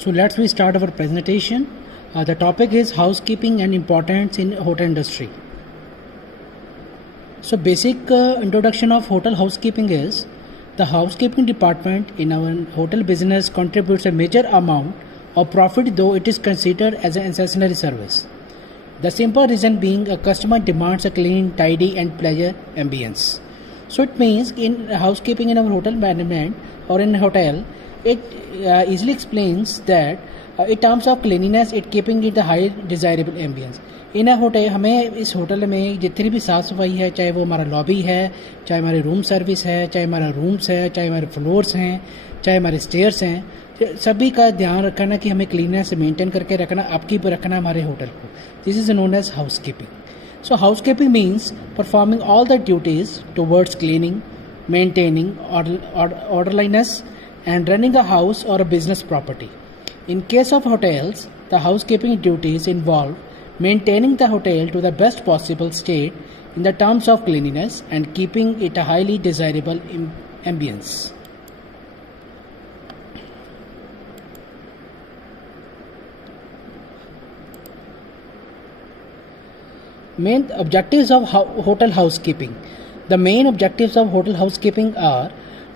So let's we start our presentation. The topic is housekeeping and importance in hotel industry. So basic introduction of hotel housekeeping is the housekeeping department in our hotel business contributes a major amount of profit, though it is considered as an ancillary service. The simple reason being a customer demands a clean, tidy and pleasure ambience. So it means in housekeeping in our hotel management or in a hotel, it easily explains that in terms of cleanliness, it keeping it the high desirable ambience. In a hotel हमें इस hotel में जितनी भी साफ़ सफाई है, चाहे वो हमारा लॉबी है, चाहे हमारे रूम सर्विस है, चाहे हमारा रूम्स है, चाहे हमारे फ्लोर्स हैं, चाहे हमारे स्टेयर्स हैं, सभी का ध्यान रखना कि हमें क्लीननेस मेंटेन करके रखना, अपकीप रखना हमारे होटल को. This is known as housekeeping. So housekeeping means performing all the duties towards cleaning, maintaining orderliness and running a house or a business property. In case of hotels, the housekeeping duties involve maintaining the hotel to the best possible state in the terms of cleanliness and keeping it a highly desirable ambience. Main objectives of hotel housekeeping. The main objectives of hotel housekeeping are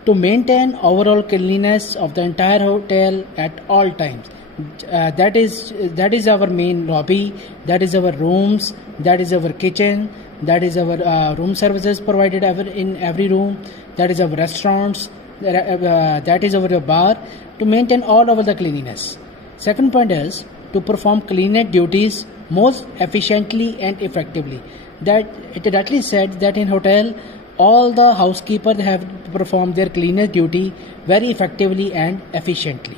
to maintain overall cleanliness of the entire hotel at all times. That is our main lobby, that is our rooms, that is our kitchen, that is our room services provided in every room, that is our restaurants, that is our bar, to maintain all over the cleanliness. Second point is to perform cleanliness duties most efficiently and effectively. That it directly said that in hotel all the housekeepers have to perform their cleanliness duty very effectively and efficiently.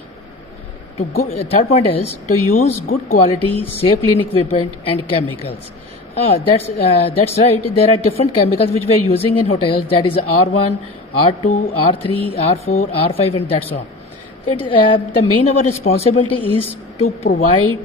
Third point is to use good quality safe cleaning equipment and chemicals. That's right, there are different chemicals which we are using in hotels, that is R1, R2, R3, R4, R5 and that's all. The main our responsibility is to provide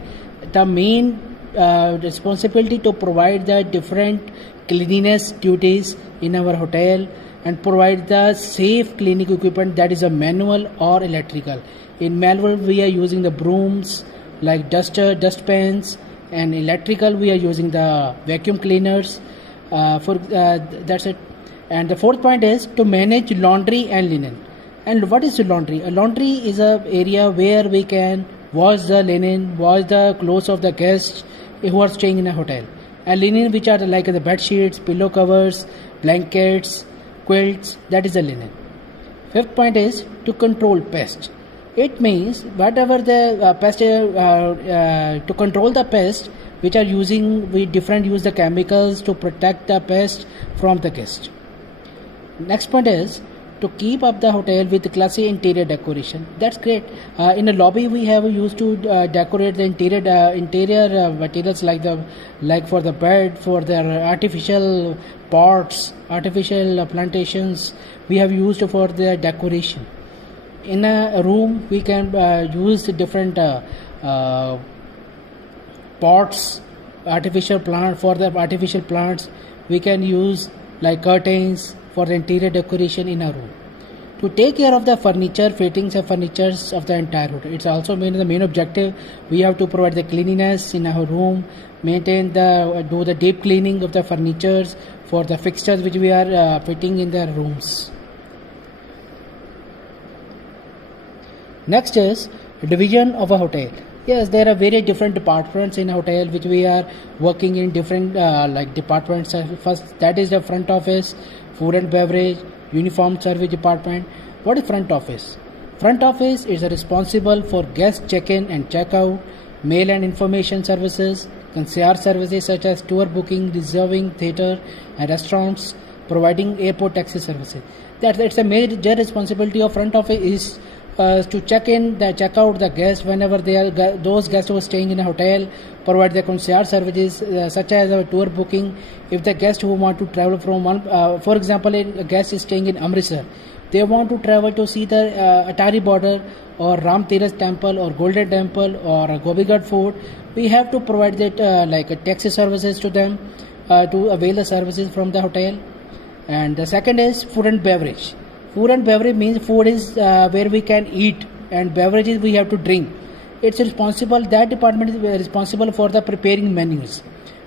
the different cleanliness duties in our hotel and provide the safe cleaning equipment, that is a manual or electrical. In manual we are using the brooms like dustpans, and electrical we are using the vacuum cleaners. That's it. And the fourth point is to manage laundry and linen. And what is laundry? Laundry is a area where we can wash the linen, wash the clothes of the guests who are staying in a hotel. And linen, which are like the bed sheets, pillow covers, blankets, quilts, that is the linen. Fifth point is to control pests. It means whatever the to control the pests which are using, we use the chemicals to protect the pest from the guest. Next point is to keep up the hotel with classy interior decoration. That's great. In the lobby we have used to decorate the interior materials like for the bed, for the artificial pots, artificial plantations we have used for the decoration. In a room we can use different pots, artificial plant. For the artificial plants we can use like curtains for the interior decoration in a room. To take care of the furniture, fittings and furnitures of the entire hotel. It's also the main objective. We have to provide the cleanliness in our room, do the deep cleaning of the furnitures for the fixtures which we are fitting in the rooms. Next is division of a hotel. Yes, there are very different departments in a hotel which we are working in different departments. First, that is the front office, food and beverage, uniform service department. What is front office? Front office is responsible for guest check-in and check-out, mail and information services, concierge services such as tour booking, reserving, theatre and restaurants, providing airport taxi services. It's a major responsibility of front office is to check out the guests whenever those guests who are staying in a hotel, provide the concierge services such as a tour booking. If the guest who want to travel from one, for example, a guest is staying in Amritsar, they want to travel to see the Atari border or Ram Tirth temple or Golden temple or Gobighat fort, we have to provide that taxi services to them to avail the services from the hotel. And the second is food and beverage. Food and beverage means food is where we can eat and beverages we have to drink. It's responsible, that department is responsible for the preparing menus.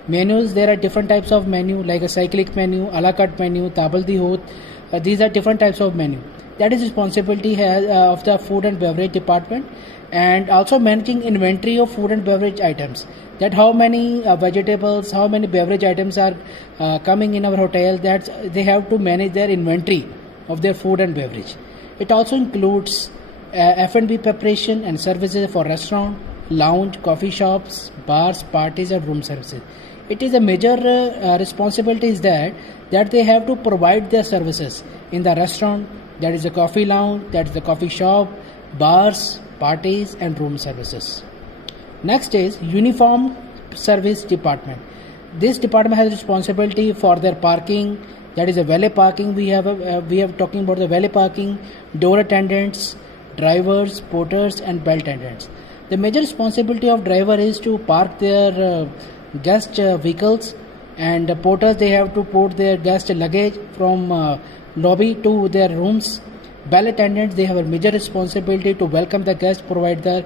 There are different types of menu, like a cyclic menu, a la carte menu, tabal di hot. These are different types of menu. That is responsibility of the food and beverage department, and also managing inventory of food and beverage items, that how many vegetables, how many beverage items are coming in our hotel, that they have to manage their inventory of their food and beverage. It also includes F&B preparation and services for restaurant, lounge, coffee shops, bars, parties and room services. It is a major responsibility is that they have to provide their services in the restaurant, that is the coffee lounge, that is the coffee shop, bars, parties and room services. Next is uniform service department. This department has responsibility for their parking, that is a valet parking. We have talking about the valet parking, door attendants, drivers, porters and bell attendants. The major responsibility of driver is to park their guest vehicles, and the porters, they have to put their guest luggage from lobby to their rooms. Bell attendants, they have a major responsibility to welcome the guest, provide the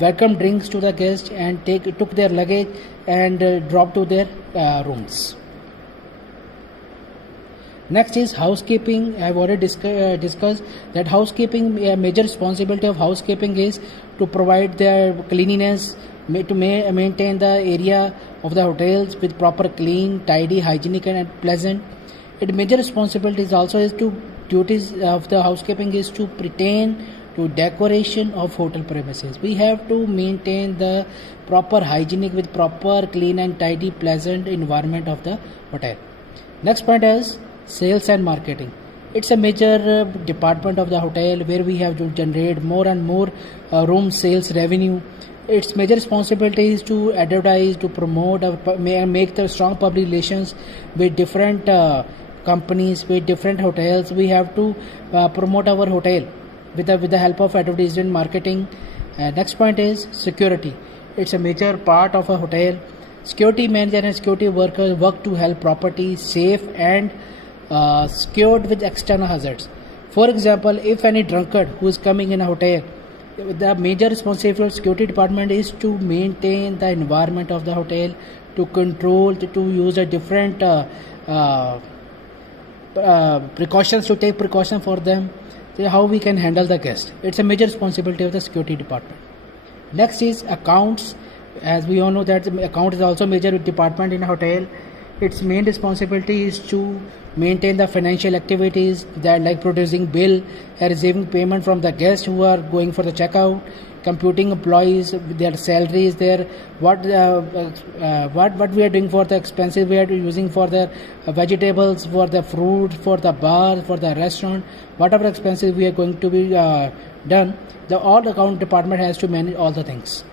welcome drinks to the guest, and took their luggage and drop to their rooms. Next is housekeeping. I have already discussed that housekeeping, major responsibility of housekeeping is to provide their cleanliness, to maintain the area of the hotels with proper clean, tidy, hygienic and pleasant. Its major responsibility is also is to duties of the housekeeping is to pertain to decoration of hotel premises. We have to maintain the proper hygienic with proper clean and tidy, pleasant environment of the hotel. Next point is sales and marketing. It's a major department of the hotel where we have to generate more and more room sales revenue. Its major responsibility is to advertise, to promote, make the strong public relations with different companies, with different hotels. We have to promote our hotel with the help of advertisement marketing. Next point is security. It's a major part of a hotel. Security manager and security workers work to help property safe and secured with external hazards. For example, if any drunkard who is coming in a hotel, the major responsibility of security department is to maintain the environment of the hotel, to control, to use a different precautions, to take precaution for them, how we can handle the guest. It's a major responsibility of the security department. Next is accounts. As we all know that account is also a major department in a hotel. Its main responsibility is to maintain the financial activities, that like producing bill, receiving payment from the guests who are going for the checkout, computing employees, their salaries, their what we are doing for the expenses we are using for the vegetables, for the fruit, for the bar, for the restaurant, whatever expenses we are going to be done. The all account department has to manage all the things.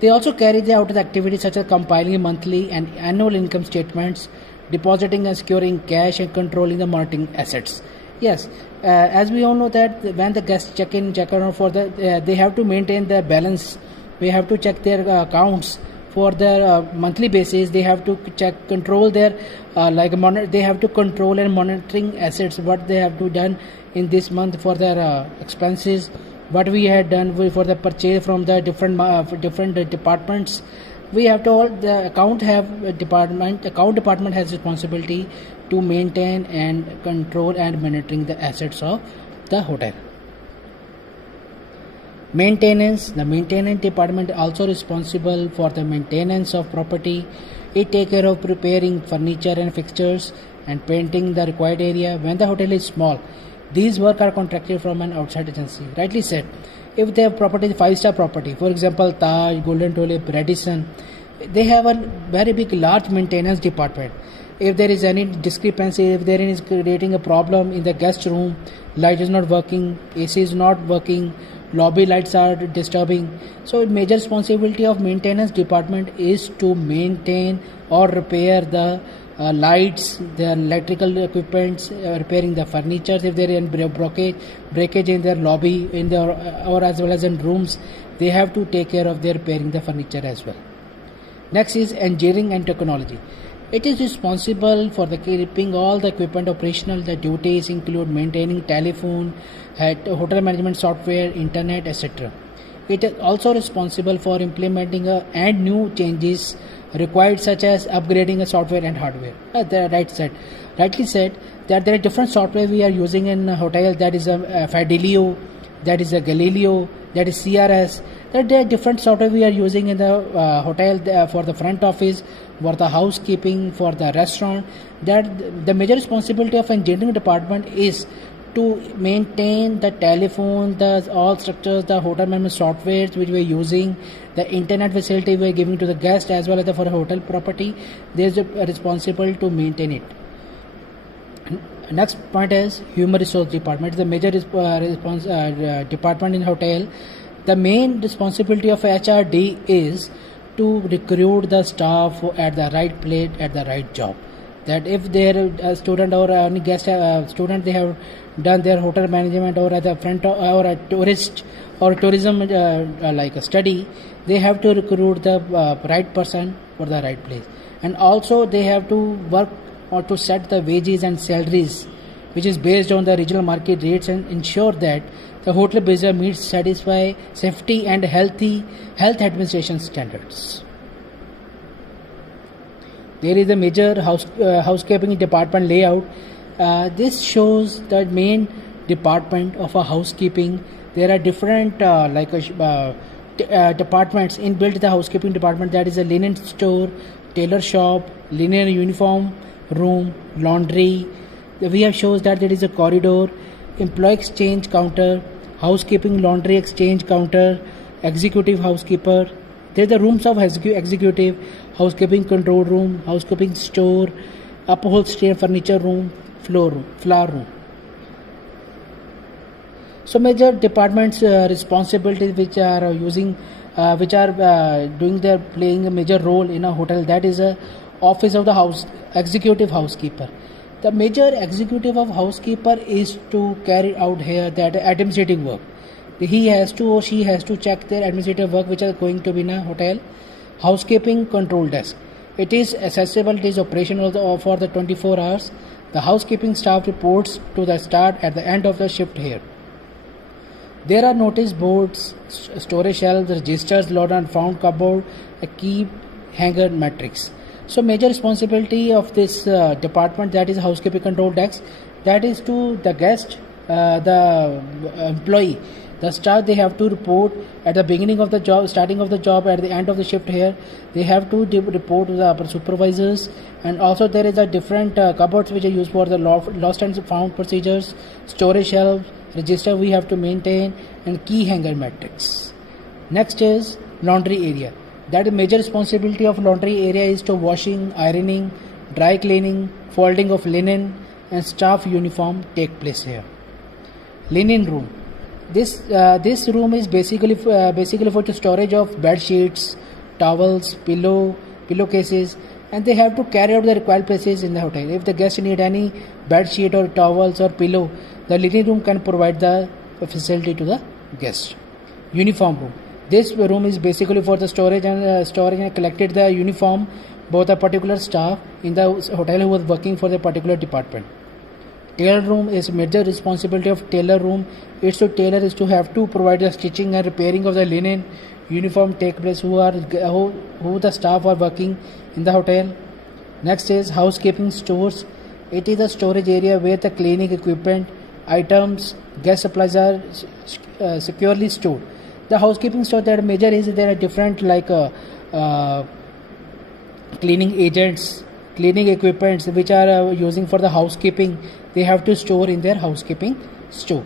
They also carry out the activities such as compiling monthly and annual income statements, depositing and securing cash, and controlling the monitoring assets. Yes, as we all know that when the guests check in, check out for the, they have to maintain their balance. We have to check their accounts for their monthly basis. They have to check, control their they have to control and monitoring assets. What they have to done in this month for their expenses. What we had done for the purchase from the different departments. We have to all the account department has responsibility to maintain and control and monitoring the assets of the hotel. Maintenance. The maintenance department also responsible for the maintenance of property. It take care of preparing furniture and fixtures and painting the required area. When the hotel is small, these work are contracted from an outside agency. Rightly said. If they have property, 5-star property, for example, Taj, Golden Tulip, Radisson, they have a very big, large maintenance department. If there is any discrepancy, if there is creating a problem in the guest room, light is not working, AC is not working, lobby lights are disturbing. So major responsibility of maintenance department is to maintain or repair the lights, the electrical equipments, repairing the furniture if there is breakage in their lobby, in their or as well as in rooms. They have to take care of their repairing the furniture as well. Next is engineering and technology. It is responsible for the keeping all the equipment operational. The duties include maintaining telephone, hotel management software, internet, etc. It is also responsible for implementing and new changes required, such as upgrading a software and hardware. Rightly said that there are different software we are using in a hotel. That is a Fidelio, that is a Galileo, that is CRS. There are different software we are using in the hotel for the front office, for the housekeeping, for the restaurant. That the major responsibility of engineering department is to maintain the telephone, the all structures, the hotel management softwares which we are using, the internet facility we are giving to the guest, as well as for a hotel property. There is a responsible to maintain it. Next point is human resource department. The major department in hotel. The main responsibility of HRD is to recruit the staff at the right place at the right job. That if they are a student or any guest student, they have done their hotel management or at the front or a tourist or tourism like a study, they have to recruit the right person for the right place. And also they have to work or to set the wages and salaries which is based on the regional market rates, and ensure that the hotel business meets satisfy safety and health administration standards. There is a major housekeeping department layout. This shows the main department of a housekeeping. There are different departments inbuilt in the housekeeping department. That is a linen store, tailor shop, linen uniform room, laundry. We have shows that there is a corridor, employee exchange counter, housekeeping laundry exchange counter, executive housekeeper. There are the rooms of executive, housekeeping control room, housekeeping store, upholstery and furniture room, floor room. So major departments responsibilities which are playing a major role in a hotel. That is a office of the executive housekeeper. The major executive of housekeeper is to carry out here that administrative work. He has to or she has to check their administrative work which are going to be in a hotel. Housekeeping control desk. It is accessible. It is operational for the 24 hours. The housekeeping staff reports to the start at the end of the shift here. There are notice boards, storage shelves, registers, lost and found cupboard, a key hanger matrix. So major responsibility of this department, that is housekeeping control desk, that is to the guest, the employee, the staff. They have to report at the beginning of the job, starting of the job, at the end of the shift here. They have to report to the upper supervisors. And also there is a different cupboards which are used for the lost and found procedures, storage shelves, register we have to maintain, and key hanger matrix. Next is laundry area. That is major responsibility of laundry area is to washing, ironing, dry cleaning, folding of linen, and staff uniform take place here. Linen room. This room is basically for the storage of bed sheets, towels, pillowcases, and they have to carry out the required places in the hotel. If the guests need any bed sheet or towels or pillow, the linen room can provide the facility to the guest. Uniform room. This room is basically for the storage and collected the uniform both a particular staff in the hotel who was working for the particular department. Tailor room is major responsibility of tailor room. Tailor is to have to provide the stitching and repairing of the linen uniform take place who the staff are working in the hotel. Next is housekeeping stores. It is a storage area where the cleaning equipment, items, guest supplies are securely stored. The housekeeping store, that major is there are different cleaning agents, cleaning equipments which are using for the housekeeping. They have to store in their housekeeping store.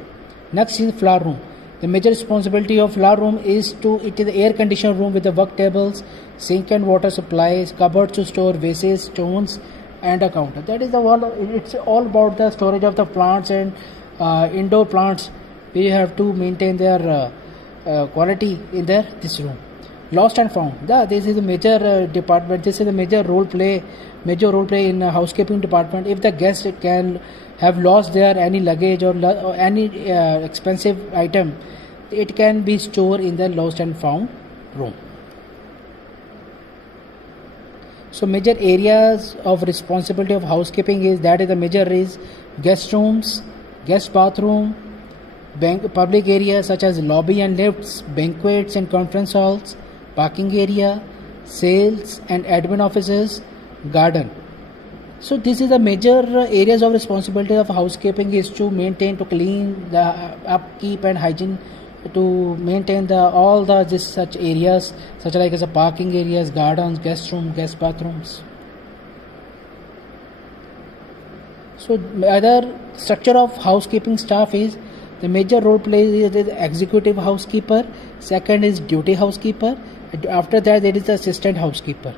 Next is floor room. The major responsibility of floor room is it is the air conditioned room with the work tables, sink and water supplies, cupboards to store vases, stones, and a counter. That is it's all about the storage of the plants and indoor plants. We have to maintain their quality in this room. Lost and found. This is a major department. This is a major role play in housekeeping department. If the guest can have lost their any luggage or any expensive item, it can be stored in the lost and found room. So major areas of responsibility of housekeeping is the major is guest rooms, guest bathroom, Public areas such as lobby and lifts, banquets and conference halls, parking area, sales and admin offices, garden. So this is the major areas of responsibility of housekeeping is to maintain, to clean, the upkeep and hygiene, to maintain the all the just such areas such like as a parking areas, gardens, guest room, guest bathrooms. So other structure of housekeeping staff is the major role plays is the executive housekeeper, second is duty housekeeper, and after that there is the assistant housekeeper.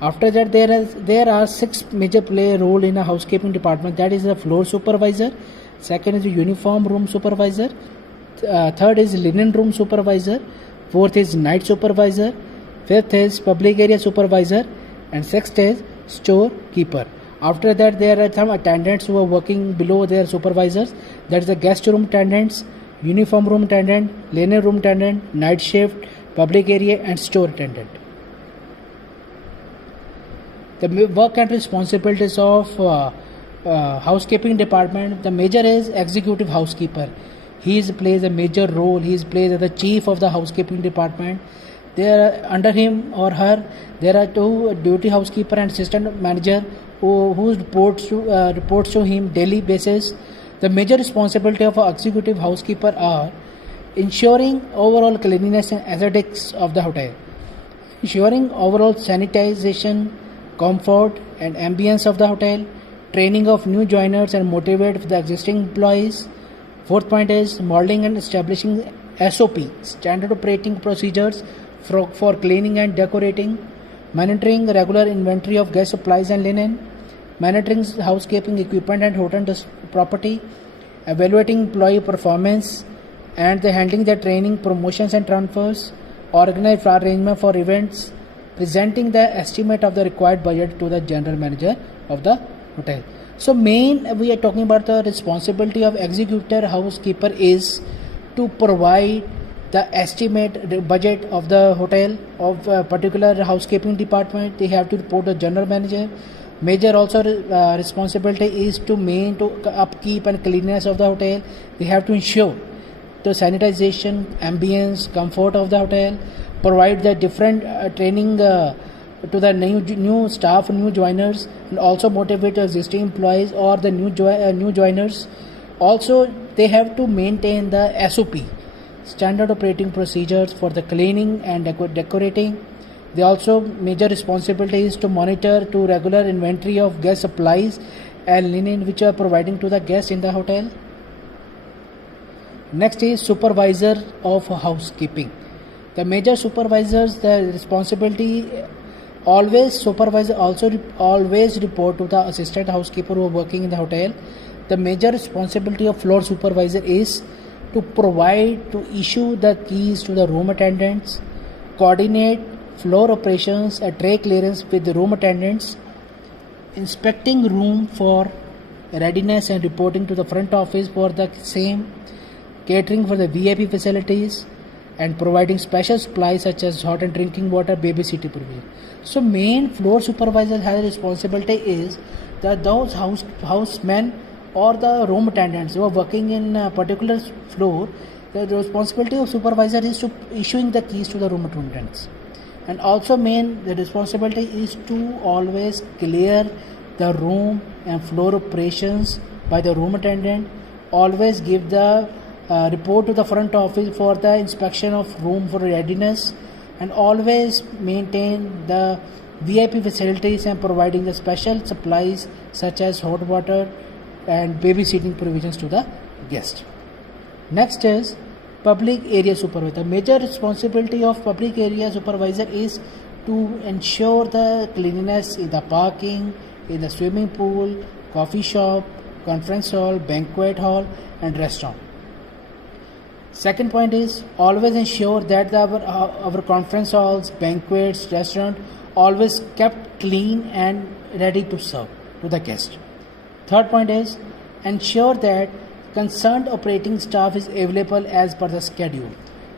After that there are six major play role in a housekeeping department. That is the floor supervisor, second is the uniform room supervisor, third is linen room supervisor, fourth is night supervisor, fifth is public area supervisor, and sixth is storekeeper. After that there are some attendants who are working below their supervisors. That is the guest room attendants, uniform room attendant, linen room attendant, night shift, public area and store attendant. The work and responsibilities of housekeeping department, the major is executive housekeeper. He plays a major role. He plays as the chief of the housekeeping department. There under him or her there are two duty housekeeper and assistant manager who reports to him daily basis. The major responsibility of an executive housekeeper are ensuring overall cleanliness and aesthetics of the hotel, ensuring overall sanitization, comfort and ambience of the hotel, training of new joiners and motivate the existing employees. Fourth point is modeling and establishing SOP, standard operating procedures for cleaning and decorating, monitoring regular inventory of guest supplies and linen, monitoring housekeeping equipment and hotel property, evaluating employee performance and the handling the training, promotions and transfers, organize arrangement for events, presenting the estimate of the required budget to the general manager of the hotel. So main we are talking about the responsibility of executive housekeeper is to provide the estimate the budget of the hotel of a particular housekeeping department. They have to report the general manager. Major also responsibility is to maintain upkeep and cleanliness of the hotel. They have to ensure the sanitization, ambience, comfort of the hotel, provide the different training to the new staff, new joiners, and also motivate the existing employees or the new joiners. Also, they have to maintain the SOP, standard operating procedures for the cleaning and decorating. They also major responsibility is to monitor to regular inventory of guest supplies and linen which are providing to the guests in the hotel. Next is supervisor of housekeeping. The major supervisors, the responsibility always supervisor also always report to the assistant housekeeper who are working in the hotel. The major responsibility of floor supervisor is to provide, to issue the keys to the room attendants, coordinate floor operations, a tray clearance with the room attendants, inspecting room for readiness and reporting to the front office for the same, catering for the VIP facilities, and providing special supplies such as hot and drinking water, babysitting provision. So main floor supervisor has a responsibility is that those housemen or the room attendants who are working in a particular floor, the responsibility of supervisor is to issuing the keys to the room attendants. And also the responsibility is to always clear the room and floor operations by the room attendant, always give the report to the front office for the inspection of room for readiness, and always maintain the VIP facilities and providing the special supplies such as hot water and babysitting provisions to the guest. Next is public area supervisor. Major responsibility of public area supervisor is to ensure the cleanliness in the parking, in the swimming pool, coffee shop, conference hall, banquet hall and restaurant. Second point is always ensure that our conference halls, banquets, restaurant always kept clean and ready to serve to the guest. Third point is ensure that concerned operating staff is available as per the schedule.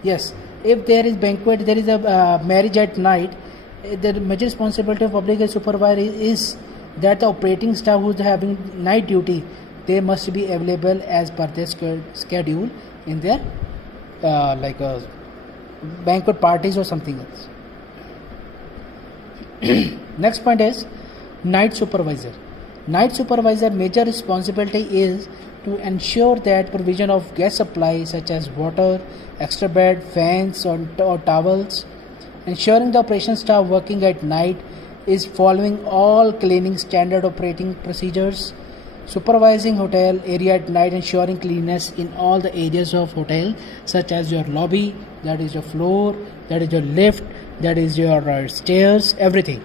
Yes, if there is banquet, there is a marriage at night, the major responsibility of public supervisor is that the operating staff who is having night duty, they must be available as per their schedule in their like banquet parties or something else. Next point is night supervisor. Night supervisor major responsibility is to ensure that provision of gas supply such as water, extra bed, fans or towels, ensuring the operation staff working at night is following all cleaning standard operating procedures, supervising hotel area at night, ensuring cleanliness in all the areas of hotel such as your lobby, that is your floor, that is your lift, that is your stairs, everything.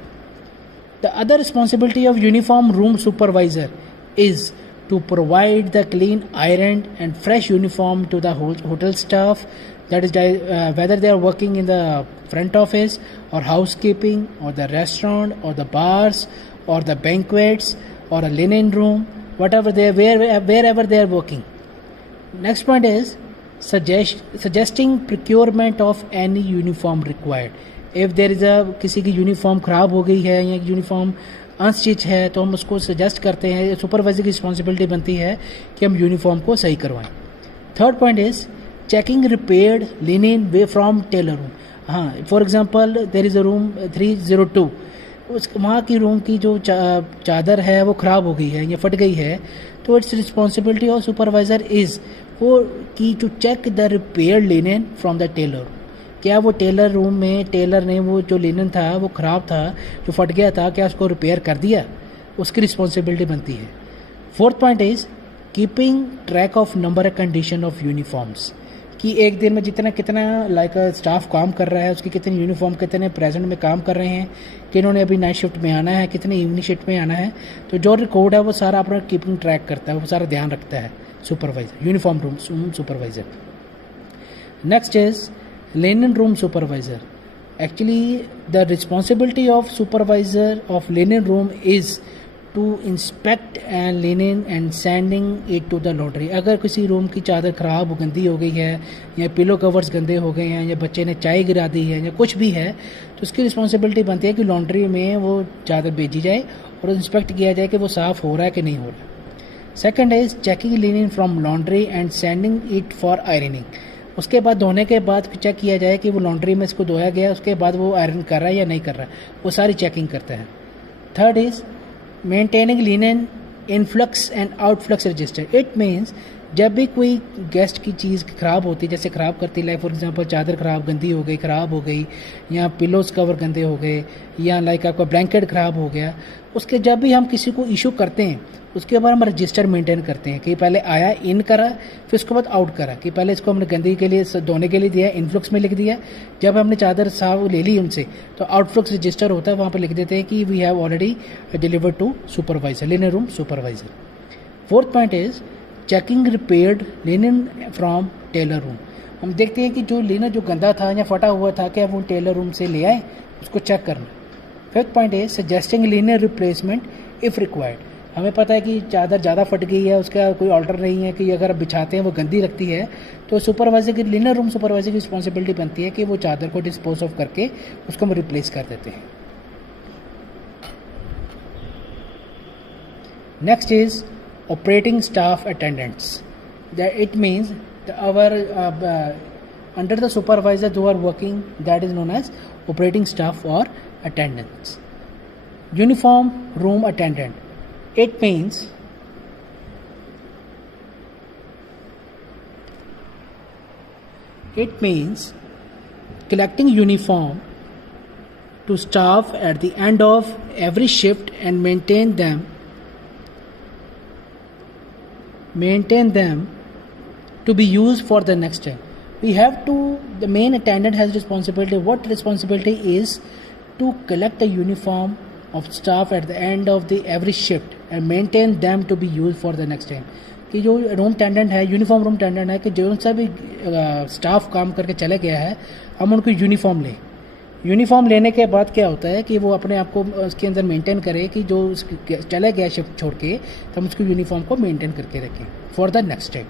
The other responsibility of uniform room supervisor is to provide the clean, ironed and fresh uniform to the hotel staff, that is whether they are working in the front office or housekeeping or the restaurant or the bars or the banquets or a linen room, wherever they are working. Next point is suggesting procurement of any uniform required. If there is किसी की uniform ख़राब हो गई है या uniform unstitch है तो हम उसको सजेस्ट करते हैं, सुपरवाइजर की रिस्पॉन्सिबिलिटी बनती है कि हम यूनिफॉर्म को सही करवाएं. Third point is checking repaired linen way from tailor room. हाँ, for example there is a room 302, उस वहाँ की रूम की जो चादर है वो ख़राब हो गई है या फट गई है, तो its responsibility of supervisor is वो की to check the repaired linen from the tailor. क्या वो टेलर रूम में टेलर ने वो जो लिनन था वो ख़राब था, जो फट गया था, क्या उसको रिपेयर कर दिया, उसकी रिस्पॉन्सिबिलिटी बनती है. Fourth point is keeping track of number and condition of uniforms, कि एक दिन में कितना लाइक स्टाफ काम कर रहा है, उसकी कितनी यूनिफॉर्म कितने प्रेजेंट में काम कर रहे हैं, कि इन्होंने अभी नाइट शिफ्ट में आना है, कितने इवनिंग शिफ्ट में आना है, तो जो रिकॉर्ड है वो सारा अपना कीपिंग ट्रैक करता है, वो सारा ध्यान रखता है supervisor, uniform room supervisor. Next is linen room supervisor. Actually the responsibility of supervisor of linen room is to inspect and linen and sending it to the laundry. अगर किसी रूम की चादर ख़राब गंदी हो गई है या पिलो कवर्स गंदे हो गए हैं या बच्चे ने चाय गिरा दी है या कुछ भी है, तो उसकी रिस्पॉन्सिबिलिटी बनती है कि लॉन्ड्री में वो चादर भेजी जाए और इंस्पेक्ट किया जाए कि वो साफ़ हो रहा है कि नहीं हो रहा. Second is checking linen from laundry and sending it for ironing. उसके बाद धोने के बाद चेक किया जाए कि वो लॉन्ड्री में इसको धोया गया, उसके बाद वो आयरन कर रहा है या नहीं कर रहा है, वो सारी चेकिंग करता है. Third is maintaining linen influx and outflux register. It means जब भी कोई गेस्ट की चीज़ ख़राब होती है, जैसे ख़राब करती है, लाइक फॉर एग्जांपल चादर ख़राब गंदी हो गई, ख़राब हो गई, या पिलोज कवर गंदे हो गए, या लाइक आपका ब्लैंकेट ख़राब हो गया, उसके जब भी हम किसी को इशू करते हैं उसके बाद हम रजिस्टर मेंटेन करते हैं कि पहले आया, इन करा, फिर उसके बाद आउट करा, कि पहले इसको हमने गंदी के लिए धोने के लिए दिया, इनफ्लक्स में लिख दिया, जब हमने चादर साफ ले ली उनसे तो आउटफ्लक्स रजिस्टर होता है, वहाँ पर लिख देते हैं कि we have already delivered to supervisor, linen room supervisor. Fourth point is checking repaired linen from tailor room. हम देखते हैं कि जो लिनन जो गंदा था या फटा हुआ था, क्या वो टेलर रूम से ले आए, उसको चेक करना. Fifth point is suggesting linen replacement if required. हमें पता है कि चादर ज़्यादा फट गई है, उसका कोई ऑल्टर नहीं है, कि अगर आप बिछाते हैं वो गंदी लगती है, तो सुपरवाइजर की लिनन रूम सुपरवाइजर की रिस्पॉन्सिबिलिटी बनती है कि वो चादर को डिस्पोज ऑफ करके उसको हम रिप्लेस कर देते हैं. Next is operating staff attendants. That it means our under the supervisor who are working, that is known as operating staff or attendants. Uniform room attendant. It means collecting uniform to staff at the end of every shift and maintain them to be used for the next time. We have to, the main attendant has responsibility. What responsibility is to collect the uniform of staff at the end of the every shift and maintain them to be used for the next time. कि जो room टेंडेंट है, uniform room टेंडेंट है, कि जो सा भी staff काम करके चले गया है, हम उनको यूनिफॉर्म लें. यूनिफॉर्म लेने के बाद क्या होता है कि वो अपने आप को उसके अंदर मेंटेन करे, कि जो चला गया शिफ्ट छोड़ के, तो हम उसको यूनिफॉर्म को मेंटेन करके रखें for the next time.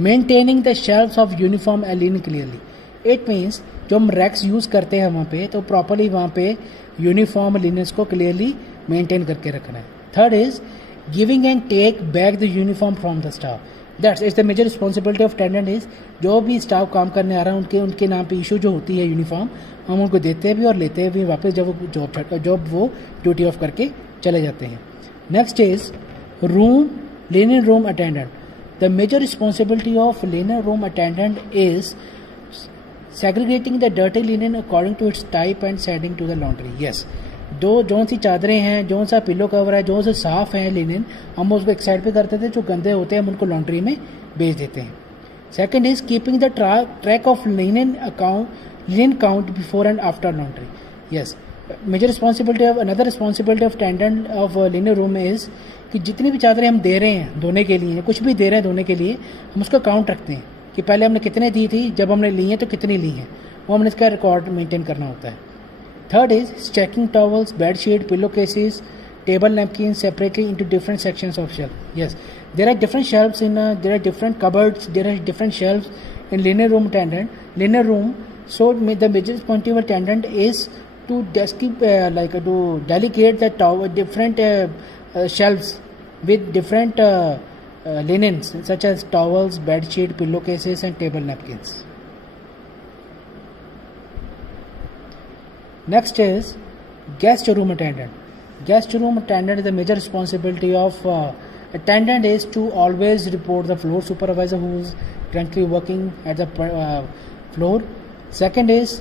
Maintaining the shelfs of uniform and linen clearly. It means जो हम रैक्स यूज़ करते हैं वहाँ पे, तो प्रॉपरली वहाँ पे यूनिफॉर्म लिनन्स को क्लियरली मेंटेन करके रखना है. Third is giving and take back the uniform from the staff. That's its the major responsibility of attendant is जो भी स्टाफ काम करने आ रहा है उनके नाम पे इशू जो होती है यूनिफॉर्म, हम उनको देते भी और लेते भी वापस जब वो जॉब वो ड्यूटी ऑफ करके चले जाते हैं. Next is room linen room attendant. The major responsibility of linen room attendant is segregating the dirty linen according to its type and sending to the laundry. Yes, जो सी चादरें हैं, जो सा पिलो कवर है, जो से साफ़ है लिनन, हम उसको एक साइड पे करते थे. जो गंदे होते हैं हम उनको लॉन्ड्री में भेज देते हैं. Second is keeping the track of linen count before and after laundry. Yes, major responsibility of another responsibility of attendant of linen room is कि जितनी भी चादरें हम दे रहे हैं धोने के लिए, कुछ भी दे रहे हैं धोने के लिए, हम उसका काउंट रखते हैं कि पहले हमने कितने दी थी, जब हमने ली हैं तो कितनी ली हैं, वो हमने इसका रिकॉर्ड मेंटेन करना होता है. Third is checking towels, bed sheet, pillow cases, table napkin separately into different sections of shelf. Yes, there are different shelfs in there are different cupboards, there are different shelfs in linen room. So the major responsibility of attendant is to just keep to delegate the different shelves with different linens such as towels, bed sheet, pillowcases and table napkins. Next is guest room attendant. Guest room attendant is the major responsibility of attendant is to always report the floor supervisor who is currently working at the floor. Second is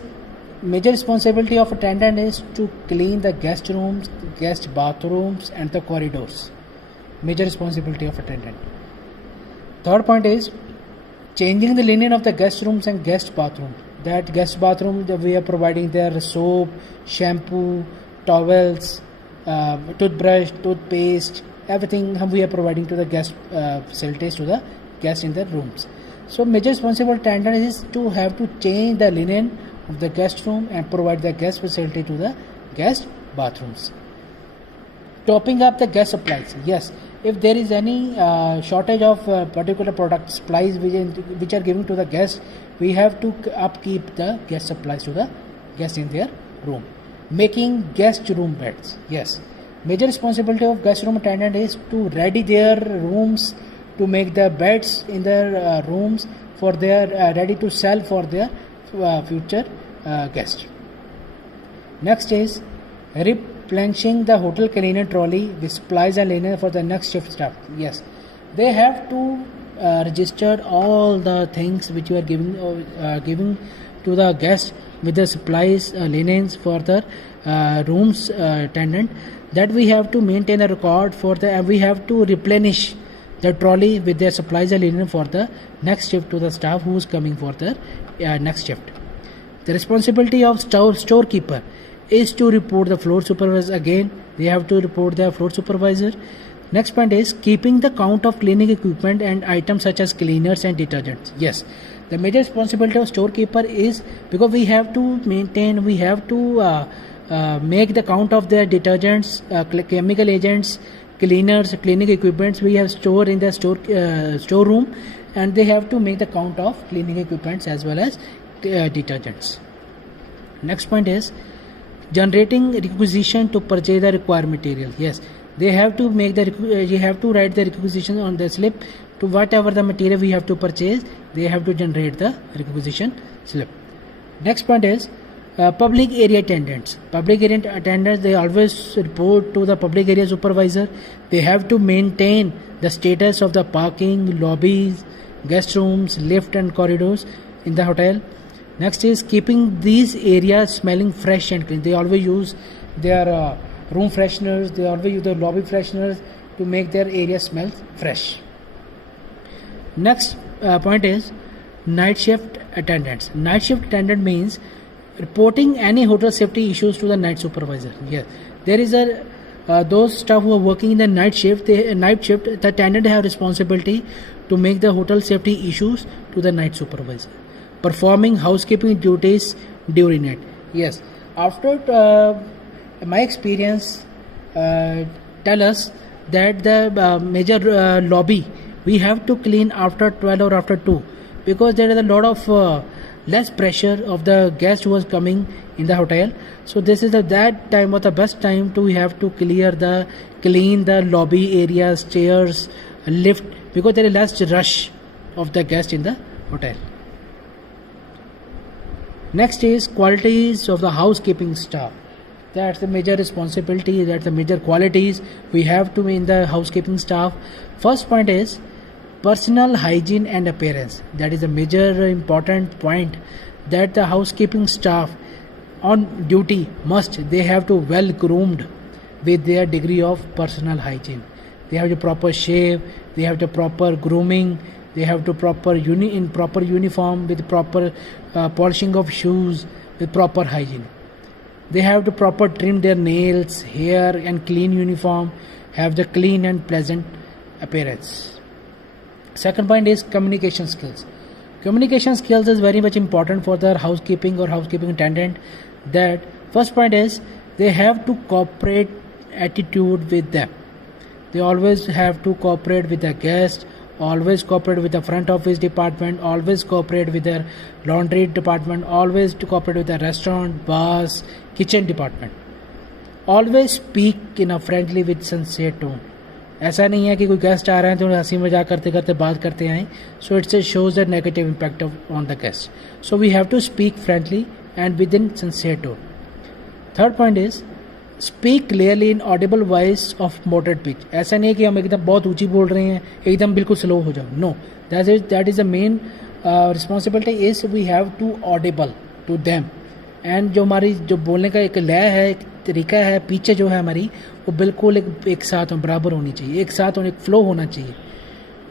major responsibility of attendant is to clean the guest rooms, guest bathrooms and the corridors. Major responsibility of attendant. Third point is changing the linen of the guest rooms and guest bathroom. That guest bathroom we are providing their soap, shampoo, towels, toothbrush, toothpaste, everything we are providing to the guest facilities to the guests in their rooms. So major responsible attendant is to have to change the linen of the guest room and provide the guest facility to the guest bathrooms. Topping up the guest supplies. Yes, if there is any shortage of particular product supplies which are given to the guests, we have to upkeep the guest supplies to the guests in their room. Making guest room beds. Yes, major responsibility of guest room attendant is to ready their rooms, to make the beds in their rooms for their ready to sell for their future guests. Next is replenishing the hotel cleaner trolley with supplies and linen for the next shift staff. Yes, they have to register all the things which you are giving to the guests with the supplies, linens for the rooms attendant, that we have to maintain a record for the and we have to replenish the trolley with their supplies and linen for the next shift to the staff who is coming for the next shift. The responsibility of storekeeper is to report the floor supervisor. Again, they have to report their floor supervisor. Next point is keeping the count of cleaning equipment and items such as cleaners and detergents. Yes, the major responsibility of storekeeper is because we have to maintain, we have to make the count of their detergents, chemical agents, cleaners, cleaning equipments we have stored in the storeroom, and they have to make the count of cleaning equipments as well as detergents. Next point is generating requisition to purchase the required material. Yes, they have to make you have to write the requisition on the slip to whatever the material we have to purchase. They have to generate the requisition slip. Next point is public area attendants. Public area attendants, they always report to the public area supervisor. They have to maintain the status of the parking, lobbies, guest rooms, lift and corridors in the hotel. Next is keeping these areas smelling fresh and clean. They always use their room fresheners, they always use the lobby fresheners to make their area smell fresh. Next point is night shift attendants. Night shift attendant means reporting any hotel safety issues to the night supervisor. Yes, there is those staff who are working in the night shift. The attendant have responsibility to make the hotel safety issues to the night supervisor. Performing housekeeping duties during it. Yes, after my experience tell us that the major lobby we have to clean after 12 or after 2, because there is a lot of less pressure of the guest who was coming in the hotel. So this is that time or the best time to we have to clean the lobby areas, chairs, lift because there is less rush of the guest in the hotel. Next is qualities of the housekeeping staff. That's the major responsibility, that's the major qualities we have to in the housekeeping staff. First point is personal hygiene and appearance. That is a major important point, that the housekeeping staff on duty they have to well groomed with their degree of personal hygiene. They have to proper shave, they have to proper grooming, they have to proper in proper uniform with proper polishing of shoes with proper hygiene. They have to proper trim their nails, hair and clean uniform, have the clean and pleasant appearance. Second point is communication skills. Communication skills is very much important for the housekeeping or housekeeping attendant. That first point is they have to cooperate attitude with them. They always have to cooperate with the guest, always cooperate with the front office department, always cooperate with their laundry department, always to cooperate with the restaurant, bars, kitchen department. Always speak in a friendly with sincere tone. ऐसा नहीं है कि कोई guest आ रहे हैं तो हंसी मजाक करते करते बात करते आए. So its shows the negative impact on the guest. So we have to speak friendly and with in sincere tone. Third point is speak clearly in audible voice of moderate pitch. ऐसा नहीं है कि हम एकदम बहुत ऊंची बोल रहे हैं, एकदम बिल्कुल स्लो हो जाओ. No, that is the main responsibility is we have to audible to them. And जो हमारी जो बोलने का एक लय है, एक तरीका है, पीछे जो है हमारी, वो बिल्कुल एक साथ बराबर होनी चाहिए, एक साथ एक फ्लो होना चाहिए.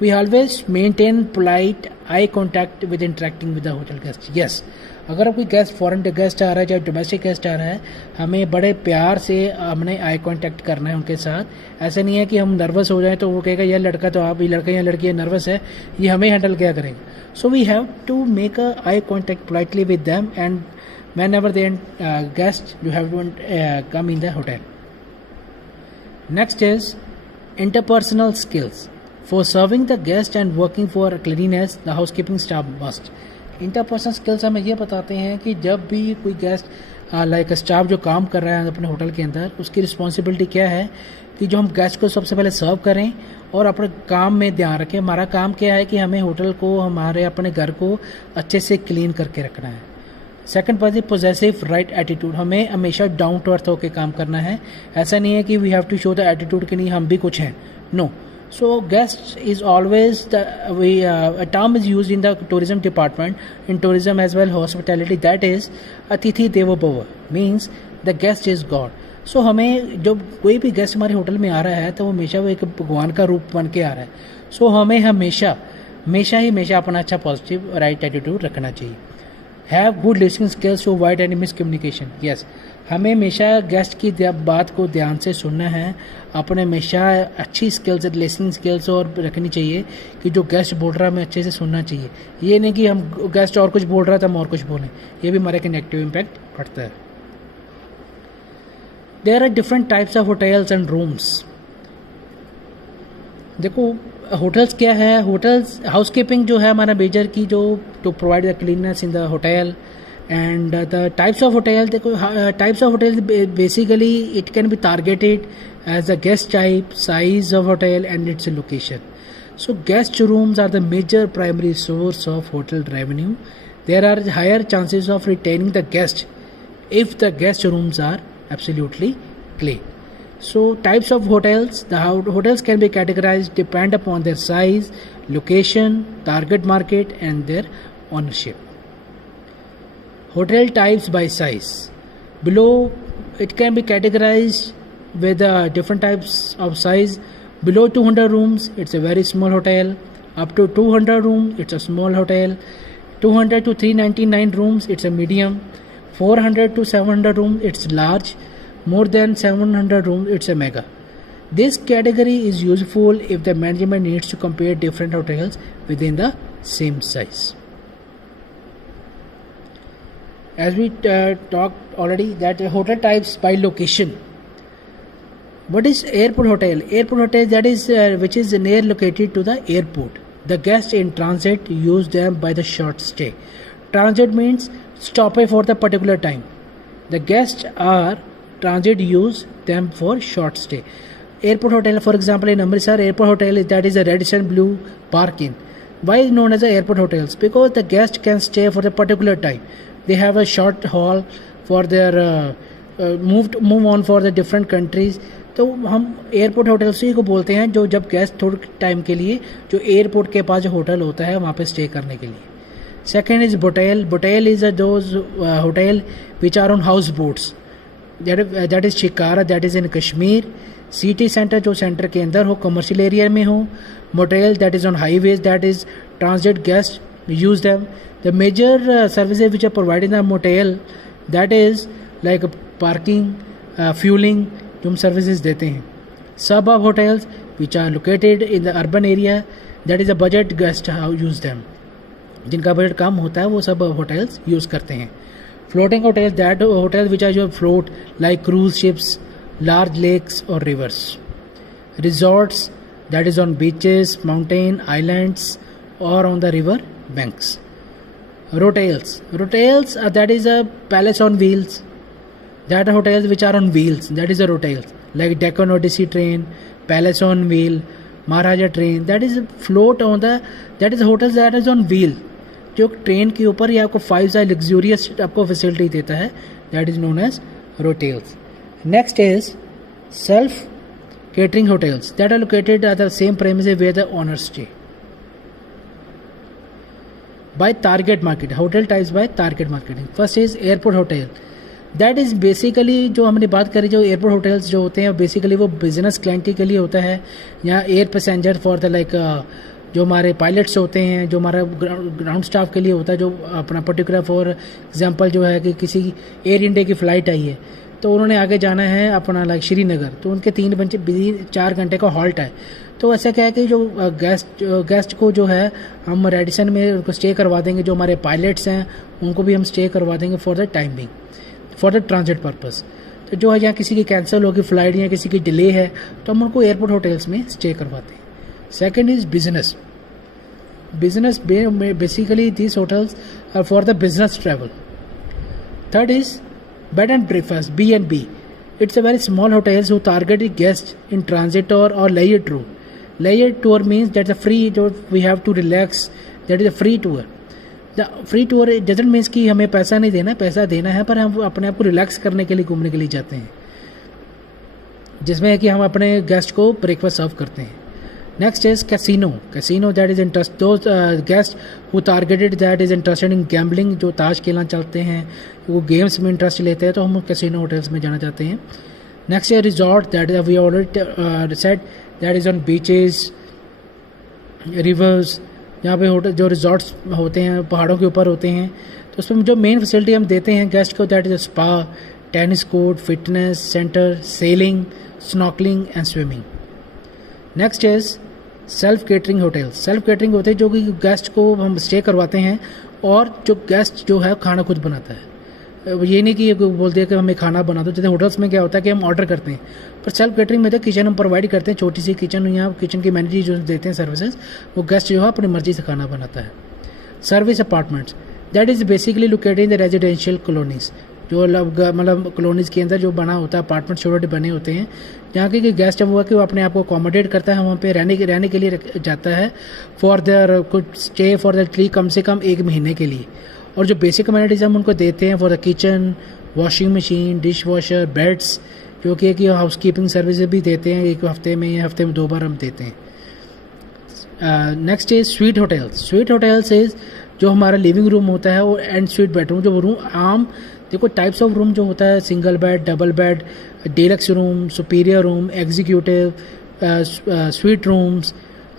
We always maintain polite eye contact with interacting with the hotel guest. Yes, अगर कोई गेस्ट फॉरेन गेस्ट आ रहा है, चाहे डोमेस्टिक गेस्ट आ रहा है, हमें बड़े प्यार से हमने आई कॉन्टैक्ट करना है उनके साथ. ऐसा नहीं है कि हम नर्वस हो जाए तो वो कहेगा यह लड़का तो आप, ये लड़का या लड़की नर्वस है, ये हमें हैंडल क्या करेगा. So we have to make a eye contact politely with them and whenever they guest you have to come in the hotel. Next is interpersonal skills. For serving the guest and working for cleanliness, the housekeeping staff must. Interpersonal skills हमें ये बताते हैं कि जब भी कोई guest like staff जो काम कर रहा है अपने होटल के अंदर, उसकी रिस्पॉन्सिबिलिटी क्या है कि जो हम गेस्ट को सबसे पहले सर्व करें और अपने काम में ध्यान रखें. हमारा काम क्या है कि हमें होटल को, हमारे अपने घर को अच्छे से क्लीन करके रखना है. Second point positive right attitude. हमें हमेशा डाउन टू अर्थ होकर काम करना है. ऐसा नहीं है कि we have to show the attitude कि नहीं हम भी कुछ हैं. No. So guest is always the term is use in the tourism department, in tourism as well hospitality, that is अतिथि देवो भव, means the guest is God. So हमें जब कोई भी गेस्ट हमारे होटल में आ रहा है तो वो हमेशा वो एक भगवान का रूप बन के आ रहा है. सो हमें हमेशा हमेशा अपना अच्छा पॉजिटिव राइट एटीट्यूड रखना चाहिए. Have good listening skills to avoid any miscommunication. Yes, हमें हमेशा गेस्ट की बात को ध्यान से सुनना है. अपने हमेशा अच्छी स्किल्स, लिसनिंग स्किल्स और रखनी चाहिए कि जो गेस्ट बोल रहा है हमें अच्छे से सुनना चाहिए. ये नहीं कि हम गेस्ट और कुछ बोल रहा है तो हम और कुछ बोलें, ये भी हमारे नेगेटिव इम्पैक्ट पड़ता है. There are different types of hotels and rooms. देखो होटल्स क्या है, होटल्स हाउसकीपिंग जो है हमारा मेजर की जो to provide the cleanness in the hotel and the types of hotel. देखो types of hotel basically it can be targeted as the guest type, size of hotel and its location. So guest rooms are the major primary source of hotel revenue. There are higher chances of retaining the guest if the guest rooms are absolutely clean. So types of hotels. The hotels can be categorized depend upon their size, location, target market and their ownership. Hotel types by size. Below it can be categorized with different types of size. Below 200 rooms it's a very small hotel. Up to 200 rooms it's a small hotel. 200 to 399 rooms it's a medium. 400 to 700 rooms it's large. More than 700 rooms it's a mega. This category is useful if the management needs to compare different hotels within the same size. As we talked already that hotel types by location. What is airport hotel? Airport hotel that is which is near located to the airport. The guests in transit use them by the short stay. Transit means stopping for the particular time. The guests are transit use them for short stay. Airport hotel, for example, in Amritsar, airport hotel is that is a reddish and blue parking. Why is known as the airport hotels? Because the guest can stay for a particular time. They have a short haul for their move on for the different countries. तो हम airport hotels ही को बोलते हैं जो जब guest थोड़े time के लिए जो एयरपोर्ट के पास जो होटल होता है वहाँ पे स्टे करने के लिए. Second is botel. Botel is those hotel which are on house boats. That is shikara, that is in Kashmir. City centre जो सेंटर के अंदर हो, कमर्शियल एरिया में हो. Motel that is on highways, that is transit guest use them. The major services which are provided in the motel that is like parking, fuelling जो हम services देते हैं. Some of hotels which are located in the urban area that is a budget guest use them. जिनका budget कम होता है वो सब होटल्स यूज़ करते हैं. Floating hotels that hotels which are जो float like cruise ships, large lakes or rivers. Resorts that is on beaches, mountain, islands or on the river banks. Hotels that is a palace on wheels. That are hotels which are on wheels, that is a hotels like Deccan Odyssey train, Palace on wheel, Maharaja train. That is float on the, that is hotels that is on wheel, जो train के ऊपर या आपको 5 star luxurious आपको facility देता है. That is known as hotels. Next is self-catering hotels that are located at the same premises where the owners stay. By target market, hotel types by target marketing. First is airport hotel. That is basically जो हमने बात करी, जो airport hotels जो होते हैं basically वो business client के लिए होता है, या air passenger for the like जो हमारे पायलट्स होते हैं, जो हमारा ग्राउंड स्टाफ के लिए होता है, जो अपना पर्टिकुलर फॉर एग्जांपल जो है कि किसी एयर इंडिया की फ़्लाइट आई है तो उन्होंने आगे जाना है अपना लाइक श्रीनगर, तो उनके 4 घंटे का हॉल्ट है. तो ऐसा क्या है कि जो गेस्ट को जो है हम रेडिसन में उनको स्टे करवा देंगे. जो हमारे पायलट्स हैं उनको भी हम स्टे करवा देंगे for the time being, for the transit purpose. तो जो है यहाँ किसी की कैंसिल होगी फ्लाइट या किसी की डिले है तो हम उनको एयरपोर्ट होटल्स में स्टे करवाते हैं. Second is business. Basically this hotels are for the business travel. Third is bed and breakfast, B&B. It's a very small hotels who target guests in transit or leisure tour. Leisure tour means that's a free tour, we have to relax, that is a free tour. The free tour doesn't means कि हमें पैसा नहीं देना, पैसा देना है पर हम अपने आप को रिलैक्स करने के लिए घूमने के लिए जाते हैं, जिसमें है कि हम अपने गेस्ट को ब्रेकफास्ट सर्व करते हैं. Next is casino. Casino that is interest those guests who targeted that is interested in gambling, जो ताश खेलना चाहते हैं, वो गेम्स में इंटरेस्ट लेते हैं तो हम कैसीनो होटल्स में जाना चाहते हैं. नेक्स्ट है resort. That is we already said that is on beaches, rivers, जहाँ पे होटल जो रिजॉर्ट्स होते हैं पहाड़ों के ऊपर होते हैं. तो उसमें जो मेन फैसिलिटी हम देते हैं गेस्ट को that is spa, tennis court, fitness centre, selling, snorkelling and swimming. Next is self catering hotel. Self catering होते हैं जो कि गेस्ट को हम स्टे करवाते हैं और जो गेस्ट जो है खाना खुद बनाता है. ये नहीं कि बोल दिया कि हमें खाना बना दो. जैसे होटल्स में क्या होता है कि हम ऑर्डर करते हैं, पर सेल्फ केटरिंग में तो किचन हम प्रोवाइड करते हैं, छोटी सी किचन, या किचन की मैनेजर जो देते हैं सर्विसेज, वो गेस्ट जो है अपनी मर्जी से खाना बनाता है. Service apartments. That is basically located in the residential colonies. जो मतलब कॉलोनीज़ के अंदर जो बना होता है अपार्टमेंट छोटे बने होते हैं, जहाँ के गेस्ट है वो है कि वो अपने आप को अकोमोडेट करता है, वहाँ पे रहने के लिए जाता है फॉर देयर कुछ स्टे फॉर द ट्री कम से कम 1 महीने के लिए. और जो बेसिक कम्युनिटीज हम उनको देते हैं for the kitchen, washing machine, dish washer, beds, जो कि एक हाउस कीपिंग सर्विस भी देते हैं, 1 हफ्ते में या हफ्ते में 2 बार हम देते हैं. Next is suite hotels. Suite hotels is जो हमारा लिविंग रूम होता है वो एंड स्वीट बेडरूम, जो रूम आम देखो टाइप्स ऑफ रूम जो होता है, single bed, double bed, deluxe room, superior room, executive, suite rooms,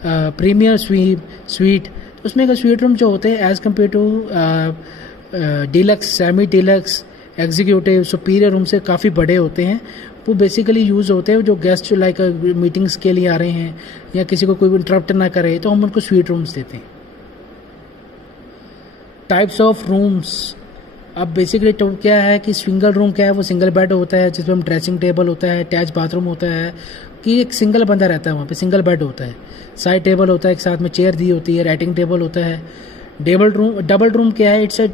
premier suite. उसमें का स्वीट रूम जो होते हैं as compare to deluxe, semi deluxe, executive, superior room से काफ़ी बड़े होते हैं. वो बेसिकली यूज़ होते हैं जो गेस्ट जो लाइक मीटिंग्स के लिए आ रहे हैं या किसी को कोई इंटरप्ट ना करे तो हम उनको स्वीट रूम्स देते हैं. Types of rooms. अब बेसिकली तो क्या है कि सिंगल रूम क्या है, वो सिंगल बेड होता है जिसमें हम ड्रेसिंग टेबल होता है, अटैच बाथरूम होता है, कि एक सिंगल बंदा रहता है वहाँ पे, सिंगल बेड होता है, साइड टेबल होता है, एक साथ में चेयर दी होती है, राइटिंग टेबल होता है. डबल रूम क्या है, its a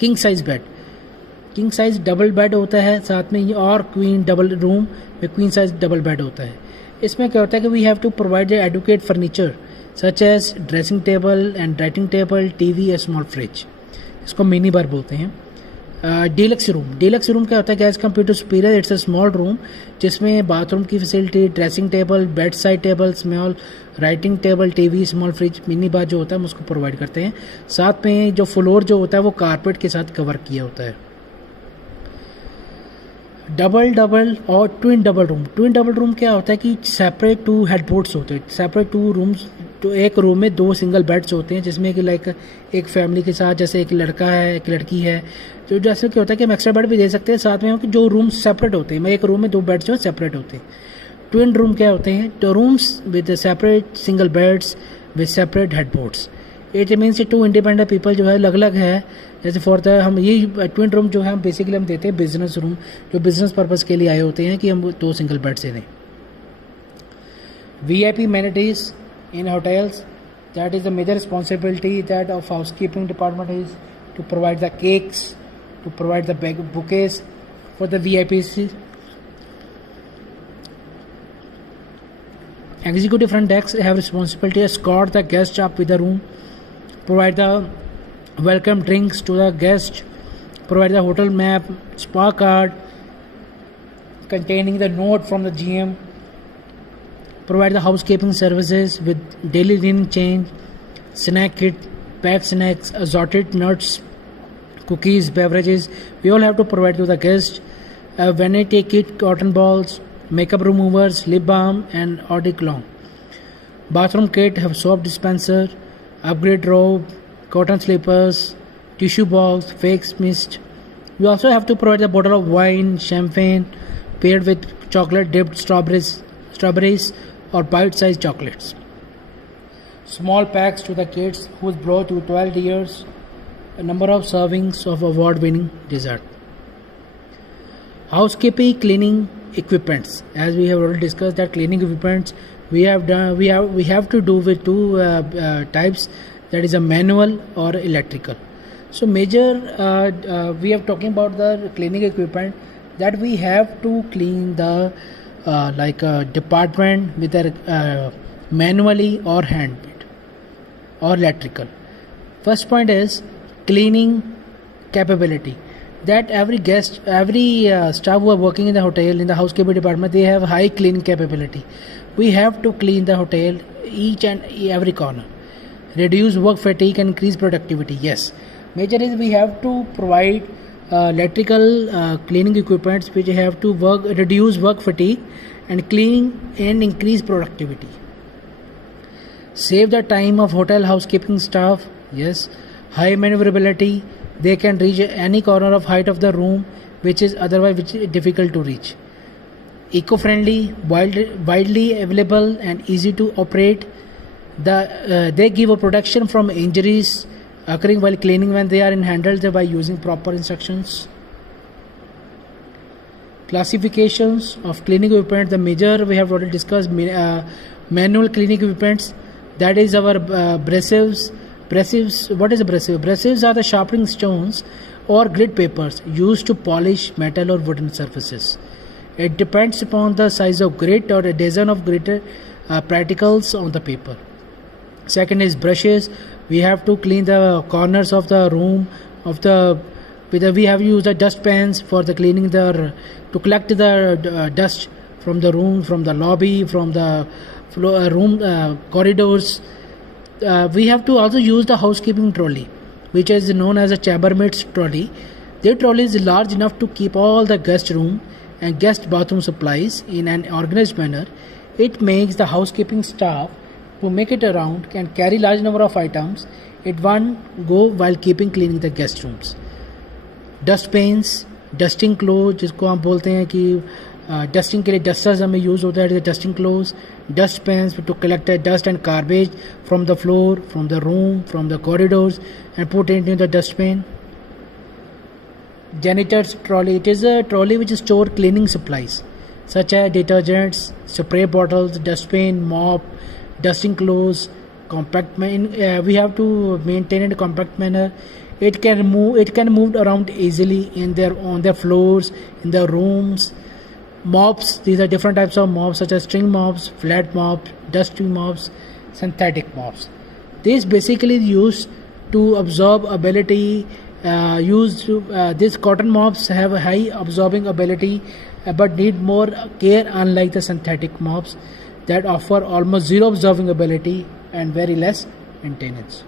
king size bed, king size double bed होता है साथ में, और क्वीन डबल रूम में क्वीन साइज डबल बेड होता है. इसमें क्या होता है कि we have to provide the adequate furniture such as dressing table and writing table, TV, a small fridge. इसको मिनी बार बोलते हैं. डीलक्स रूम क्या होता है? As compare to superior its a small room जिसमें बाथरूम की facility, dressing table, bed side table, small writing table, TV, small fridge, mini bar जो होता है हम उसको प्रोवाइड करते हैं. साथ में जो फ्लोर जो होता है वो कारपेट के साथ कवर किया होता है. डबल और ट्विन डबल रूम क्या होता है कि सेपरेट टू हेडबोर्ड्स होते हैं, सेपरेट टू रूम्स. तो एक रूम में 2 सिंगल बेड्स होते हैं जिसमें कि लाइक एक फैमिली के साथ, जैसे एक लड़का है एक लड़की है, जो जैसे क्या होता है कि हम एक्स्ट्रा बेड भी दे सकते हैं साथ में, कि जो रूम सेपरेट होते हैं. मैं एक रूम में 2 बेड्स जो है सेपरेट होते हैं. ट्विन रूम क्या होते हैं? तो rooms with separate single beds with separate headboards. It means 2 independent people जो है अलग अलग है. जैसे फॉर द हम ये ट्विन रूम जो है हम बेसिकली हम देते हैं बिजनेस रूम, जो बिजनेस पर्पज़ के लिए आए होते हैं कि हम 2 सिंगल बेड से दें. VIP amenities in hotels, that is the major responsibility that of housekeeping department is to provide the cakes, to provide the bouquets for the VIPs. Executive front desk have responsibility to escort the guests up with the room, provide the welcome drinks to the guests, provide the hotel map, spa card containing the note from the GM, provide the housekeeping services with daily linen change, snack kit, packed snacks, assorted nuts, cookies, beverages. We all have to provide to the guests. Vanity kit, cotton balls, makeup removers, lip balm, and eau de cologne. Bathroom kit have soap dispenser, upgrade robe, cotton slippers, tissue box, fake mist. We also have to provide a bottle of wine, champagne, paired with chocolate dipped strawberries or bite-sized chocolates. Small packs to the kids who is brought to 12 years, a number of servings of award-winning dessert. Housekeeping cleaning equipments, as we have already discussed that cleaning equipments we have to do with 2 types, that is a manual or electrical. So major we are talking about the cleaning equipment that we have to clean the like a department with a manually or handmade or electrical. First point is cleaning capability, that every guest, every staff who are working in the hotel, in the housekeeping department, they have high cleaning capability. We have to clean the hotel each and every corner, reduce work fatigue and increase productivity. Yes, major is we have to provide electrical cleaning equipments which have to reduce work fatigue and clean and increase productivity. Save the time of hotel housekeeping staff. Yes, high maneuverability, they can reach any corner of height of the room which is otherwise difficult to reach. Eco-friendly, widely available and easy to operate. They give a protection from injuries occurring while cleaning when they are handled by using proper instructions. Classifications of cleaning equipment. The major we have already discussed, manual cleaning equipments, that is our abrasives. What is abrasive? Abrasives are the sharpening stones or grit papers used to polish metal or wooden surfaces. It depends upon the size of grit or a dozen of grit particles on the paper. Second is brushes. We have to clean the corners of the room we have used the dustpans for the cleaning to collect the dust from the room, from the lobby, from the room corridors. We have to also use the housekeeping trolley, which is known as a chambermaid's trolley. Their trolley is large enough to keep all the guest room and guest bathroom supplies in an organized manner. It makes the housekeeping staff to make it around can carry large number of items at one go while keeping cleaning the guest rooms. Dustpans, dusting clothes, जिसको हम बोलते हैं कि dusting के लिए dusters हमें use होता है, dusting clothes, dustpans to collect the dust and garbage from the floor, from the room, from the corridors and put it into the dustpan. Janitor's trolley, it is a trolley which stores cleaning supplies such as detergents, spray bottles, dustpan, mop, dusting clothes, we have to maintain in a compact manner. It can move around easily in their on their floors, in their rooms. Mops, these are different types of mops such as string mops, flat mops, dusty mops, synthetic mops. These basically used to absorb ability. These cotton mops have a high absorbing ability, but need more care, unlike the synthetic mops that offer almost zero absorbing ability and very less maintenance.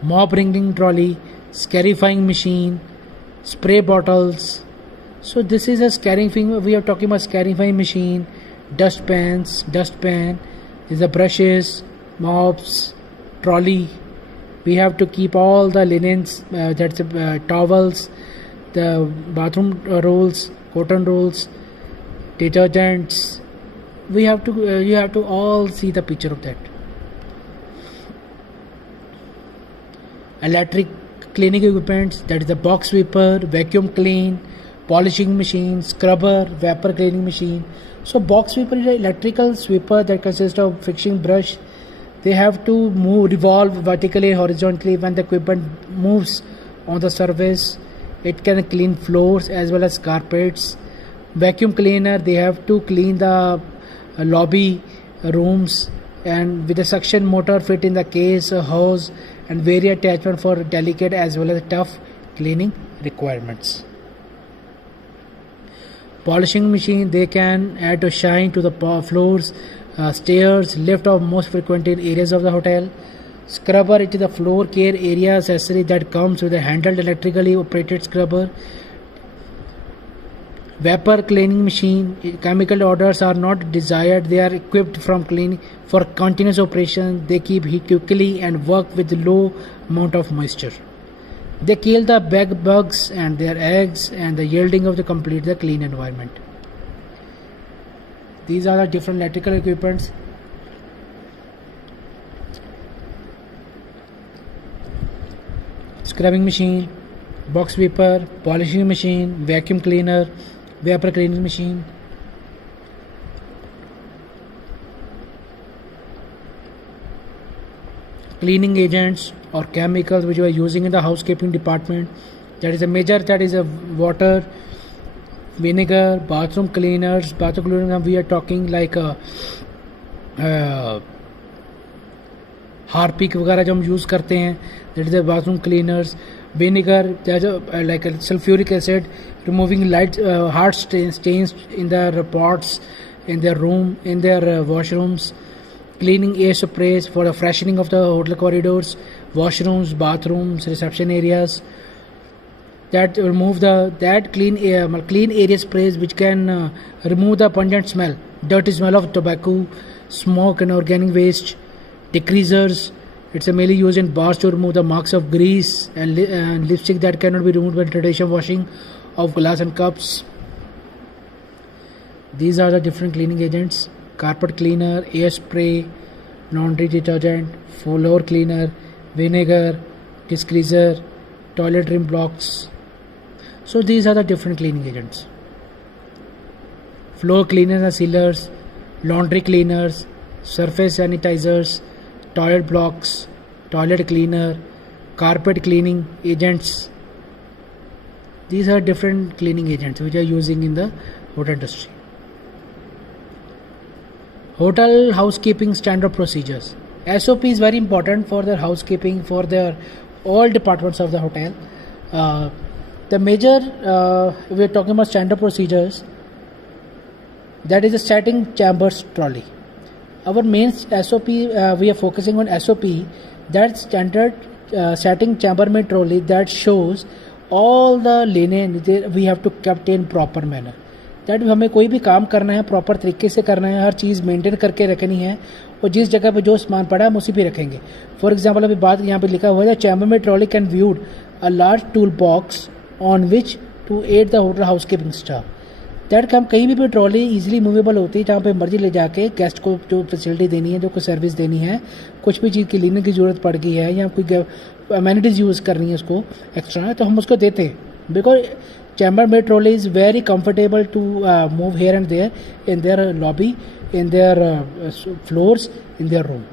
Mop wringing trolley, scarifying machine, spray bottles. So this is a scarifying. We are talking about scarifying machine, dustpan. These are brushes, mops, trolley. We have to keep all the linens, towels, the bathroom rolls, cotton rolls, detergents. You have to all see the picture of that. Electric cleaning equipment, that is the box sweeper, vacuum clean, polishing machine, scrubber, vapor cleaning machine. So box sweeper is an electrical sweeper that consists of fixing brush. They have to revolve vertically, horizontally. When the equipment moves on the surface, it can clean floors as well as carpets. Vacuum cleaner, they have to clean the lobby, rooms, and with a suction motor fit in the case, a hose, and various attachment for delicate as well as tough cleaning requirements. Polishing machine, they can add to shine to the floors, stairs, lift of most frequented areas of the hotel. Scrubber, it is the floor care area accessory that comes with a handled electrically operated scrubber. Vapor cleaning machine, chemical odors are not desired. They are equipped from cleaning for continuous operation. They keep heat quickly and work with low amount of moisture. They kill the bed bugs and their eggs, and the yielding of the complete the clean environment. These are the different electrical equipments. Scrubbing machine, box sweeper, polishing machine, vacuum cleaner, vapor cleaning machine. Cleaning agents or chemicals which we are using in the housekeeping department, that is a major, that is a water, vinegar, bathroom cleaners. We are talking like Harpic वगैरह जो हम use करते हैं, that is the bathroom cleaners. Vinegar, there's like a sulfuric acid, removing light hard stains in their pots, in their room, in their washrooms. Cleaning air sprays for the freshening of the hotel corridors, washrooms, bathrooms, reception areas. That remove that clean area sprays which can remove the pungent smell, dirty smell of tobacco, smoke, and organic waste. Degreasers, it's mainly used in bars to remove the marks of grease and lipstick that cannot be removed by traditional washing of glass and cups. These are the different cleaning agents: carpet cleaner, air spray, laundry detergent, floor cleaner, vinegar, degreaser, toilet rim blocks. So these are the different cleaning agents. Floor cleaners and sealers, laundry cleaners, surface sanitizers, toilet blocks, toilet cleaner, carpet cleaning agents. These are different cleaning agents which are using in the hotel industry. Hotel housekeeping standard procedures. SOP is very important for their housekeeping, for their all departments of the hotel. The major, we are talking about standard procedures. That is the setting chambers trolley. Our main SOP, we are focusing on SOP, that standard setting chambermaid trolley that shows all the linen we have to kept in proper manner. That हमें कोई भी काम करना है proper तरीके से करना है, हर चीज़ मेंटेन करके रखनी है, और जिस जगह पे जो सामान पड़ा है हम उसी पे रखेंगे. फॉर एग्जांपल अभी बात यहाँ पे लिखा हुआ है, chambermaid trolley can viewed a large tool box on which to aid the hotel housekeeping staff. That हम कहीं भी ट्रॉली इजीली मूवेबल होती है, जहाँ पे मर्जी ले जाके गेस्ट को जो फैसिलिटी देनी है, जो कोई सर्विस देनी है, कुछ भी चीज़ की लेने की ज़रूरत पड़ गई है या कोई अमेनिटीज़ यूज़ करनी है उसको एक्स्ट्रा, तो हम उसको देते हैं. Because chambermaid trolley is very comfortable to move here and there in their lobby, in their floors, in their room.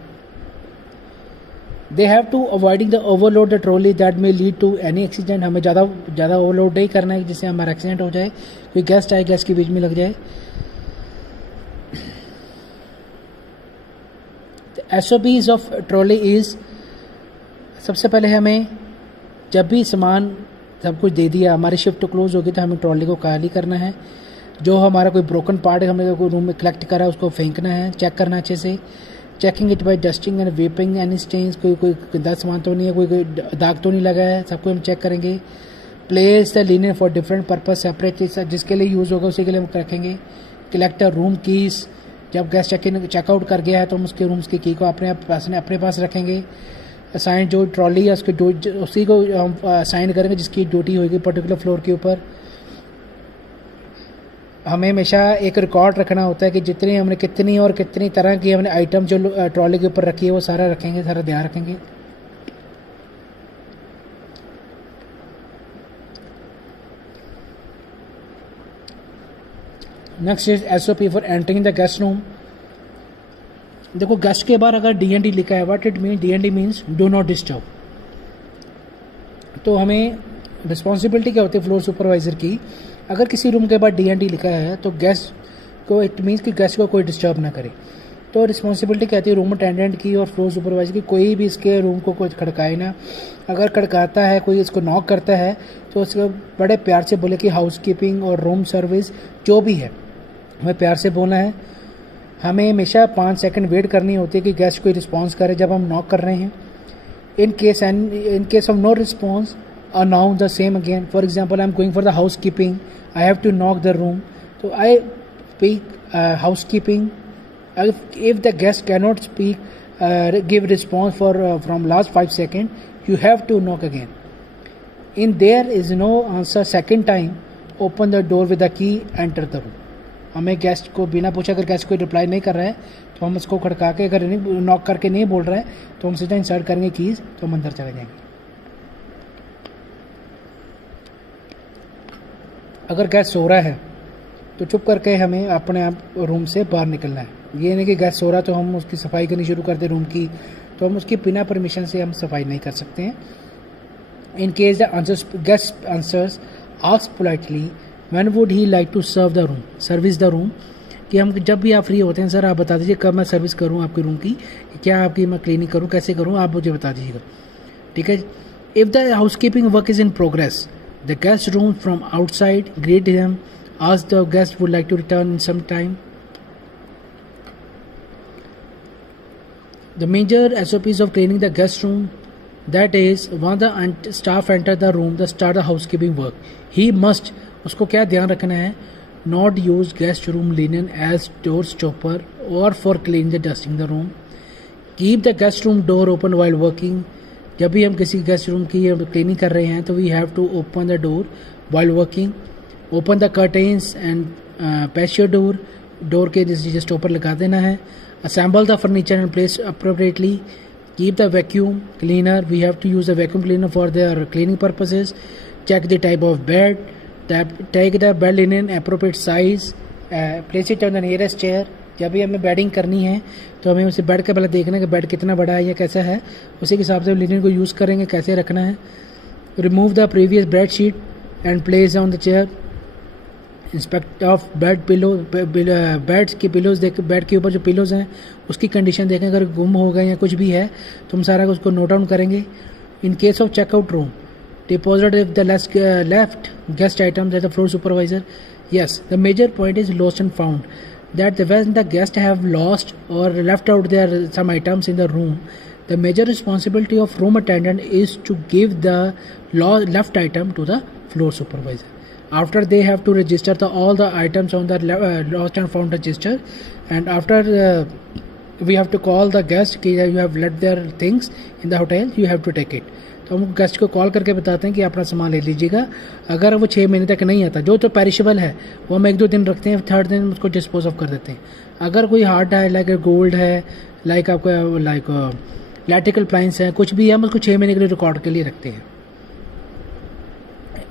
They have to avoiding the overload the trolley that may lead to any accident. हमें ज़्यादा overload नहीं करना है जिससे हमारा accident हो जाए, कोई गेस्ट आए गेस्ट के बीच में लग जाए. SOPs ऑफ ट्रॉली इज़, सबसे पहले हमें जब भी सामान सब कुछ दे दिया, हमारी शिफ्ट क्लोज होगी तो हमें ट्रॉली को खाली करना है. जो हमारा कोई ब्रोकन पार्ट है हमने कोई रूम में कलेक्ट करा उसको फेंकना है, चेक करना अच्छे से. Checking it by dusting and wiping any stains, कोई गंदा सामान तो नहीं है, कोई दाग तो नहीं लगा है, सबको हम चेक करेंगे. Place the linen for different purpose separate, जिसके लिए यूज़ होगा उसी के लिए हम रखेंगे. कलेक्ट द रूम कीज़, जब गेस्ट चेकआउट कर गया है तो हम उसके रूम्स की की को अपने पास रखेंगे. असाइन जो ट्रॉली है उसके उसी को हम असाइन करेंगे जिसकी ड्यूटी होगी पर्टिकुलर फ्लोर के ऊपर. हमें हमेशा एक रिकॉर्ड रखना होता है कि जितनी हमने कितनी तरह की हमने आइटम जो ट्रॉली के ऊपर रखी है वो सारा रखेंगे, सारा ध्यान रखेंगे. Next is SOP for entering the guest room. देखो गेस्ट के बाहर अगर DND लिखा है, what it mean, DND means do not disturb. तो हमें रिस्पॉन्सिबिलिटी क्या होती है फ्लोर सुपरवाइज़र की, अगर किसी रूम के बाद DND लिखा है तो गेस्ट को, इट मीन्स कि गेस्ट को कोई डिस्टर्ब ना करे. तो रिस्पॉन्सिबिलिटी कहती है रूम अटेंडेंट की और फ्लोर सुपरवाइजर की, कोई भी इसके रूम को कोई खड़काए ना. अगर खड़काता है कोई, इसको नॉक करता है तो उसको बड़े प्यार से बोले कि हाउस कीपिंग और रूम सर्विस जो भी है हमें प्यार से बोलना है. हमें हमेशा 5 सेकंड वेट करनी होती है कि गेस्ट कोई रिस्पॉन्स करे जब हम नॉक कर रहे हैं. In case of no response announce the same again. For example, I'm going for the housekeeping. I have to knock the room. So I speak housekeeping. If the guest cannot speak, give response for from last 5 seconds, you have to knock again. In there is no answer second time, open the door with the key, enter the room. हमें guest को बिना पूछे अगर guest कोई reply नहीं कर रहा है तो हम उसको खड़का के, अगर नॉक करके नहीं बोल रहा है तो हम सीधा इंसर्ट करेंगे कीज़, तो हम अंदर चले जाएंगे. अगर गैस सो रहा है तो चुप करके हमें अपने आप रूम से बाहर निकलना है. ये नहीं कि गैस सो रहा तो हम उसकी सफाई करनी शुरू कर दें रूम की, तो हम उसकी बिना परमिशन से हम सफाई नहीं कर सकते हैं. In case the guest answers ask politely when would he like to service the room, कि हम जब भी आप फ्री होते हैं सर आप बता दीजिए कब मैं सर्विस करूँ आपके रूम की, क्या आपकी मैं क्लीनिंग करूँ, कैसे करूँ, आप मुझे बता दीजिएगा. ठीक है. If the house keeping work is in progress, the guest room from outside, greet him, ask the guest would like to return in some time. The major SOPs of cleaning the guest room, that is when the staff enter the room, the start the housekeeping work. He must, उसको क्या ध्यान रखना है, not use guest room linen as door stopper or for cleaning the dusting the room. Keep the guest room door open while working. जब भी हम किसी guest room की क्लीनिंग कर रहे हैं तो we have to open the door while working. Open the curtains and patch your door के जस्ट ऊपर लगा देना है. Assemble the furniture and place appropriately. Keep the vacuum cleaner, we have to use the vacuum cleaner for their cleaning purposes. Check the type of bed, take the bed linen appropriate size, place it on the nearest chair. जब भी हमें bedding करनी है तो हमें उसे bed के पहले देखना है कि बेड कितना बड़ा है या कैसा है, उसी के हिसाब से लिनन को यूज़ करेंगे कैसे रखना है. Remove the previous bed sheet and place on the chair. Inspect of bed pillow, beds की पिलोज देख, बेड के ऊपर जो पिलोज हैं उसकी कंडीशन देखें, अगर गुम हो गए या कुछ भी है तो हम सारा उसको नोट डाउन करेंगे. In case of checkout room, deposit if the left guest items at the floor supervisor. Yes, the major point is lost and found. That when the guests have lost or left out their some items in the room, the major responsibility of room attendant is to give the left item to the floor supervisor. After they have to register all the items on the lost and found register, and after we have to call the guest कि you have left their things in the hotel, you have to take it. तो हम guest को call करके बताते हैं कि अपना सामान ले लीजिएगा. अगर वो 6 महीने तक नहीं आता, जो तो पेरिशेबल है वो हम 1-2 दिन रखते हैं, 3rd दिन उसको डिस्पोज ऑफ कर देते हैं. अगर कोई हार्ड है, लाइक गोल्ड है, लाइक आपका लाइक इलेक्ट्रिकल अप्लायंस है, कुछ भी है, हम उसको 6 महीने के लिए रिकॉर्ड के लिए रखते हैं.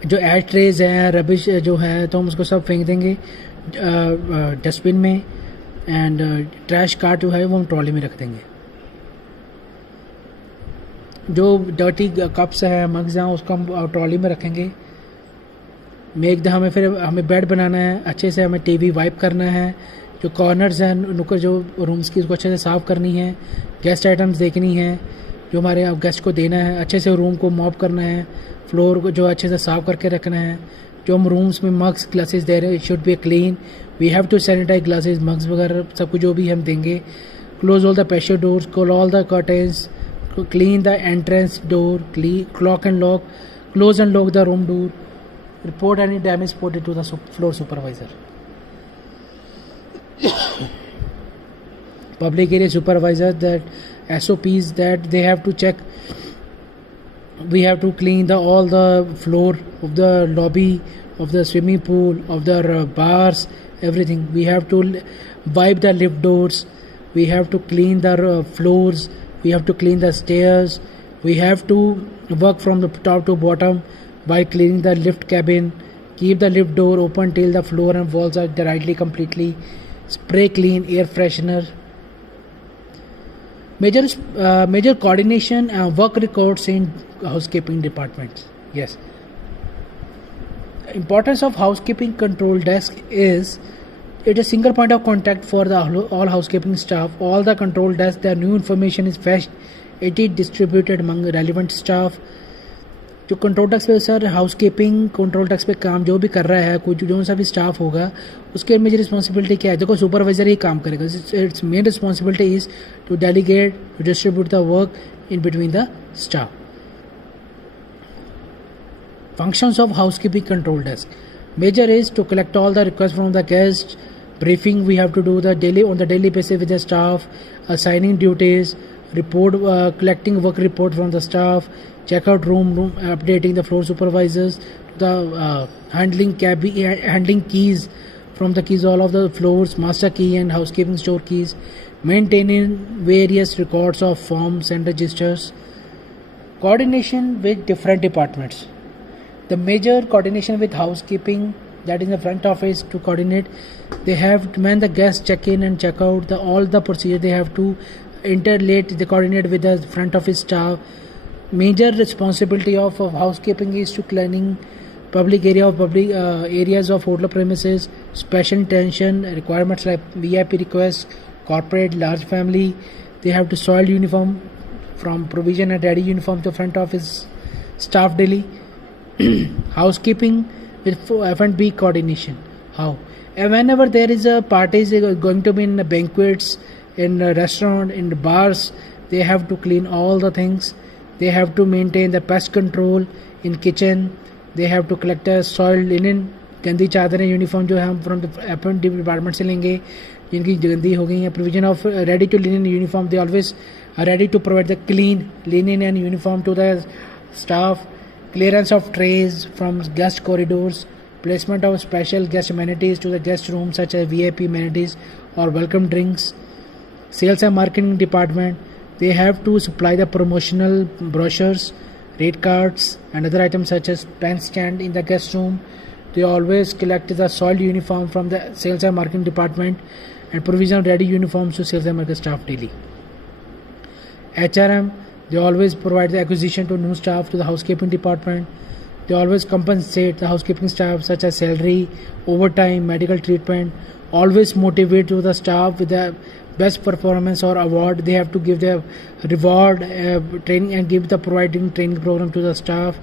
जो एश ट्रेज है, रबिश जो है, तो हम उसको सब फेंक देंगे डस्टबिन में, एंड ट्रैश कार्ट जो है वो हम ट्रॉली में रख देंगे. जो डर्टी कप्स हैं, मग्स हैं, उसको हम ट्रॉली में रखेंगे। हमें बेड बनाना है, अच्छे से हमें टीवी वाइप करना है, जो कॉर्नर्स हैं नुक्कड़ जो रूम्स की, उसको अच्छे से साफ़ करनी है, गेस्ट आइटम्स देखनी है जो हमारे गेस्ट को देना है, अच्छे से रूम को मॉप करना है, फ्लोर को जो अच्छे से साफ़ करके रखना है। जो हम रूम्स में मग्स ग्लासेस दे रहे हैं, it should be clean, we have to sanitise glasses, mugs वगैरह सब कुछ जो भी हम देंगे। Close all the pressure doors, call all the curtains, clean the entrance door, clock and lock, close and lock the room door, report any damage spotted to the floor supervisor. Public area supervisor, that SOPs that they have to check, we have to clean all the floor of the lobby, of the swimming pool, of the bars, everything. We have to wipe the lift doors, we have to clean the floors, we have to clean the stairs, we have to work from the top to bottom by cleaning the lift cabin, keep the lift door open till the floor and walls are directly completely, spray clean air freshener. Major coordination and work records in housekeeping departments. Yes, importance of housekeeping control desk is it is a single point of contact for all housekeeping staff. All the control desk, the new information is fetched, it is distributed among relevant staff. जो control desk पे sir housekeeping control desk पे काम जो भी कर रहा है, कोई जो सा भी स्टाफ होगा, उसके मेजर रिस्पॉन्सिबिलिटी क्या है? देखो, सुपरवाइजर ही काम करेगा। It's main responsibility is to delegate, to distribute the work in between the staff. Functions of housekeeping control desk. Major is to collect all the requests from the guests. Briefing we have to do on the daily basis with the staff. Assigning duties. Report, collecting work report from the staff. Check out room, updating the floor supervisors. The handling keys from the keys all of the floors, master key and housekeeping store keys. Maintaining various records of forms and registers. Coordination with different departments. The major coordination with housekeeping, that is the front office to coordinate. They have when the guests check in and check out, all the procedure they have to interrelate, they coordinate with the front office staff. Major responsibility of housekeeping is to cleaning public areas of hotel premises. Special attention requirements like VIP requests, corporate, large family. They have to soil uniform from provision and ready uniform to front office staff daily. Housekeeping with F&B coordination. How? Whenever there is a parties going to be in banquets, in a restaurant, in the bars, they have to clean all the things. They have to maintain the pest control in kitchen. They have to collect the soiled linen. गंदी चादरें uniform जो है हम from F&B department से लेंगे, जिनकी गंदी हो गई है. Provision of ready to linen uniform, they always are ready to provide the clean linen and uniform to the staff. Clearance of trays from guest corridors, placement of special guest amenities to the guest rooms such as VIP amenities or welcome drinks. Sales and marketing department, they have to supply the promotional brochures, rate cards and other items such as pen stand in the guest room. They always collect the soiled uniform from the sales and marketing department and provision of ready uniforms to sales and marketing staff daily. HRM, they always provide the acquisition to new staff to the housekeeping department. They always compensate the housekeeping staff such as salary, overtime, medical treatment. Always motivate to the staff with the best performance or award. They have to give the reward, training and give the providing training program to the staff.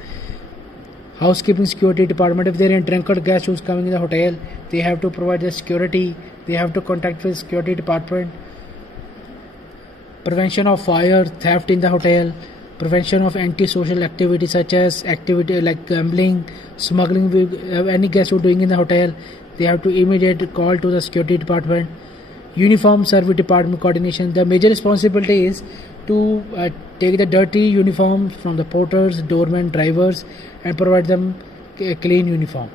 Housekeeping security department, if there are drunkard guests who's coming in the hotel, they have to provide the security. They have to contact with security department. Prevention of fire, theft in the hotel, prevention of antisocial activities such as activity like gambling, smuggling. Any guest who doing in the hotel, they have to immediately call to the security department. Uniform service department coordination. The major responsibility is to take the dirty uniforms from the porters, doormen, drivers, and provide them a clean uniform.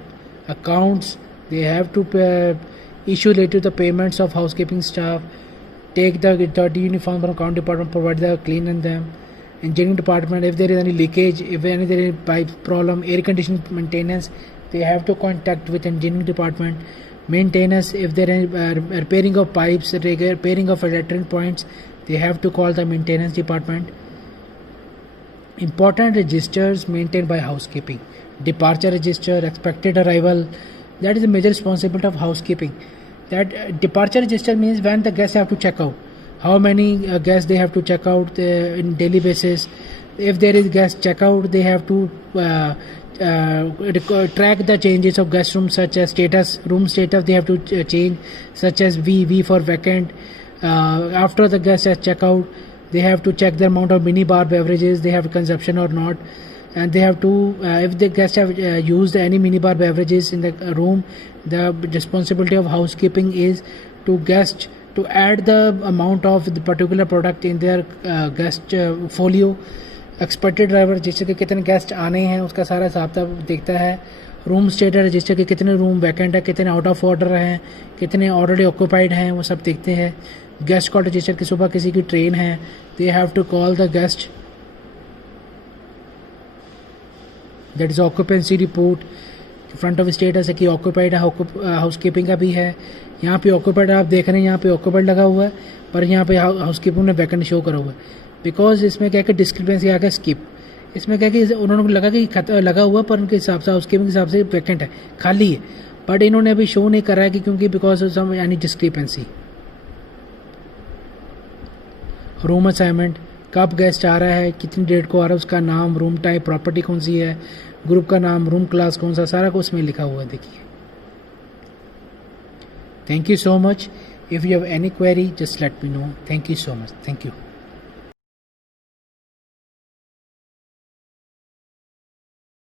Accounts, they have to issue later the payments of housekeeping staff. Take the dirty uniform from account department, provide the clean in them. Engineering department, if there is any leakage, if there is pipe problem, air conditioning maintenance, they have to contact with engineering department. Maintenance, if there is repairing of pipes, repairing of electric points, they have to call the maintenance department. Important registers maintained by housekeeping. Departure register, expected arrival, that is a major responsibility of housekeeping. That departure register means when the guests have to check out, how many guests they have to check out in daily basis. If there is guest check out, they have to track the changes of guest room, such as room status they have to change, such as V for vacant. After the guest has check out, they have to check the amount of mini bar beverages they have consumption or not, and they have to if the guests have used any mini bar beverages in the room, the responsibility of housekeeping is to guest to add the amount of the particular product in their guest folio. Expected driver register के कितने guest आने हैं उसका सारा हिसाब देखता है. Room status register के कितने रूम वैकेंट है, कितने आउट ऑफ ऑर्डर हैं, कितने ऑलरेडी ऑक्यूपाइड हैं, वो सब देखते हैं. गेस्ट कॉल रजिस्टर की सुबह किसी की ट्रेन है, they have to call the guest, that is occupancy report. Front of status है कि ऑक्यूपाइड है, हाउसकीपिंग का भी है. यहाँ पे ऑक्यूपाइड आप देख रहे हैं, यहाँ पे ऑक्यूपाइड लगा हुआ है, पर यहाँ पे हाउसकीपिंग ने वैकेंट शो करा हुआ है. बिकॉज इसमें क्या कि डिस्क्रिपेंसी आ गया स्किप. इसमें क्या कि उन्होंने लगा कि लगा हुआ, पर उनके हिसाब से हाउसकीपिंग के हिसाब से वैकेंट है, खाली है, बट इन्होंने अभी शो नहीं करा है कि क्योंकि बिकॉज ऑफ सम यानी डिस्क्रिपेंसी. रूम असाइनमेंट, कब गेस्ट आ रहा है, कितनी डेट को आ रहा है, उसका नाम, रूम टाइप, प्रॉपर्टी कौन सी है, ग्रुप का नाम, रूम क्लास कौन सा, सारा कुछ उसमें लिखा हुआ है. देखिए. Thank you so much. If you have any query just let me know. Thank you so much. Thank you.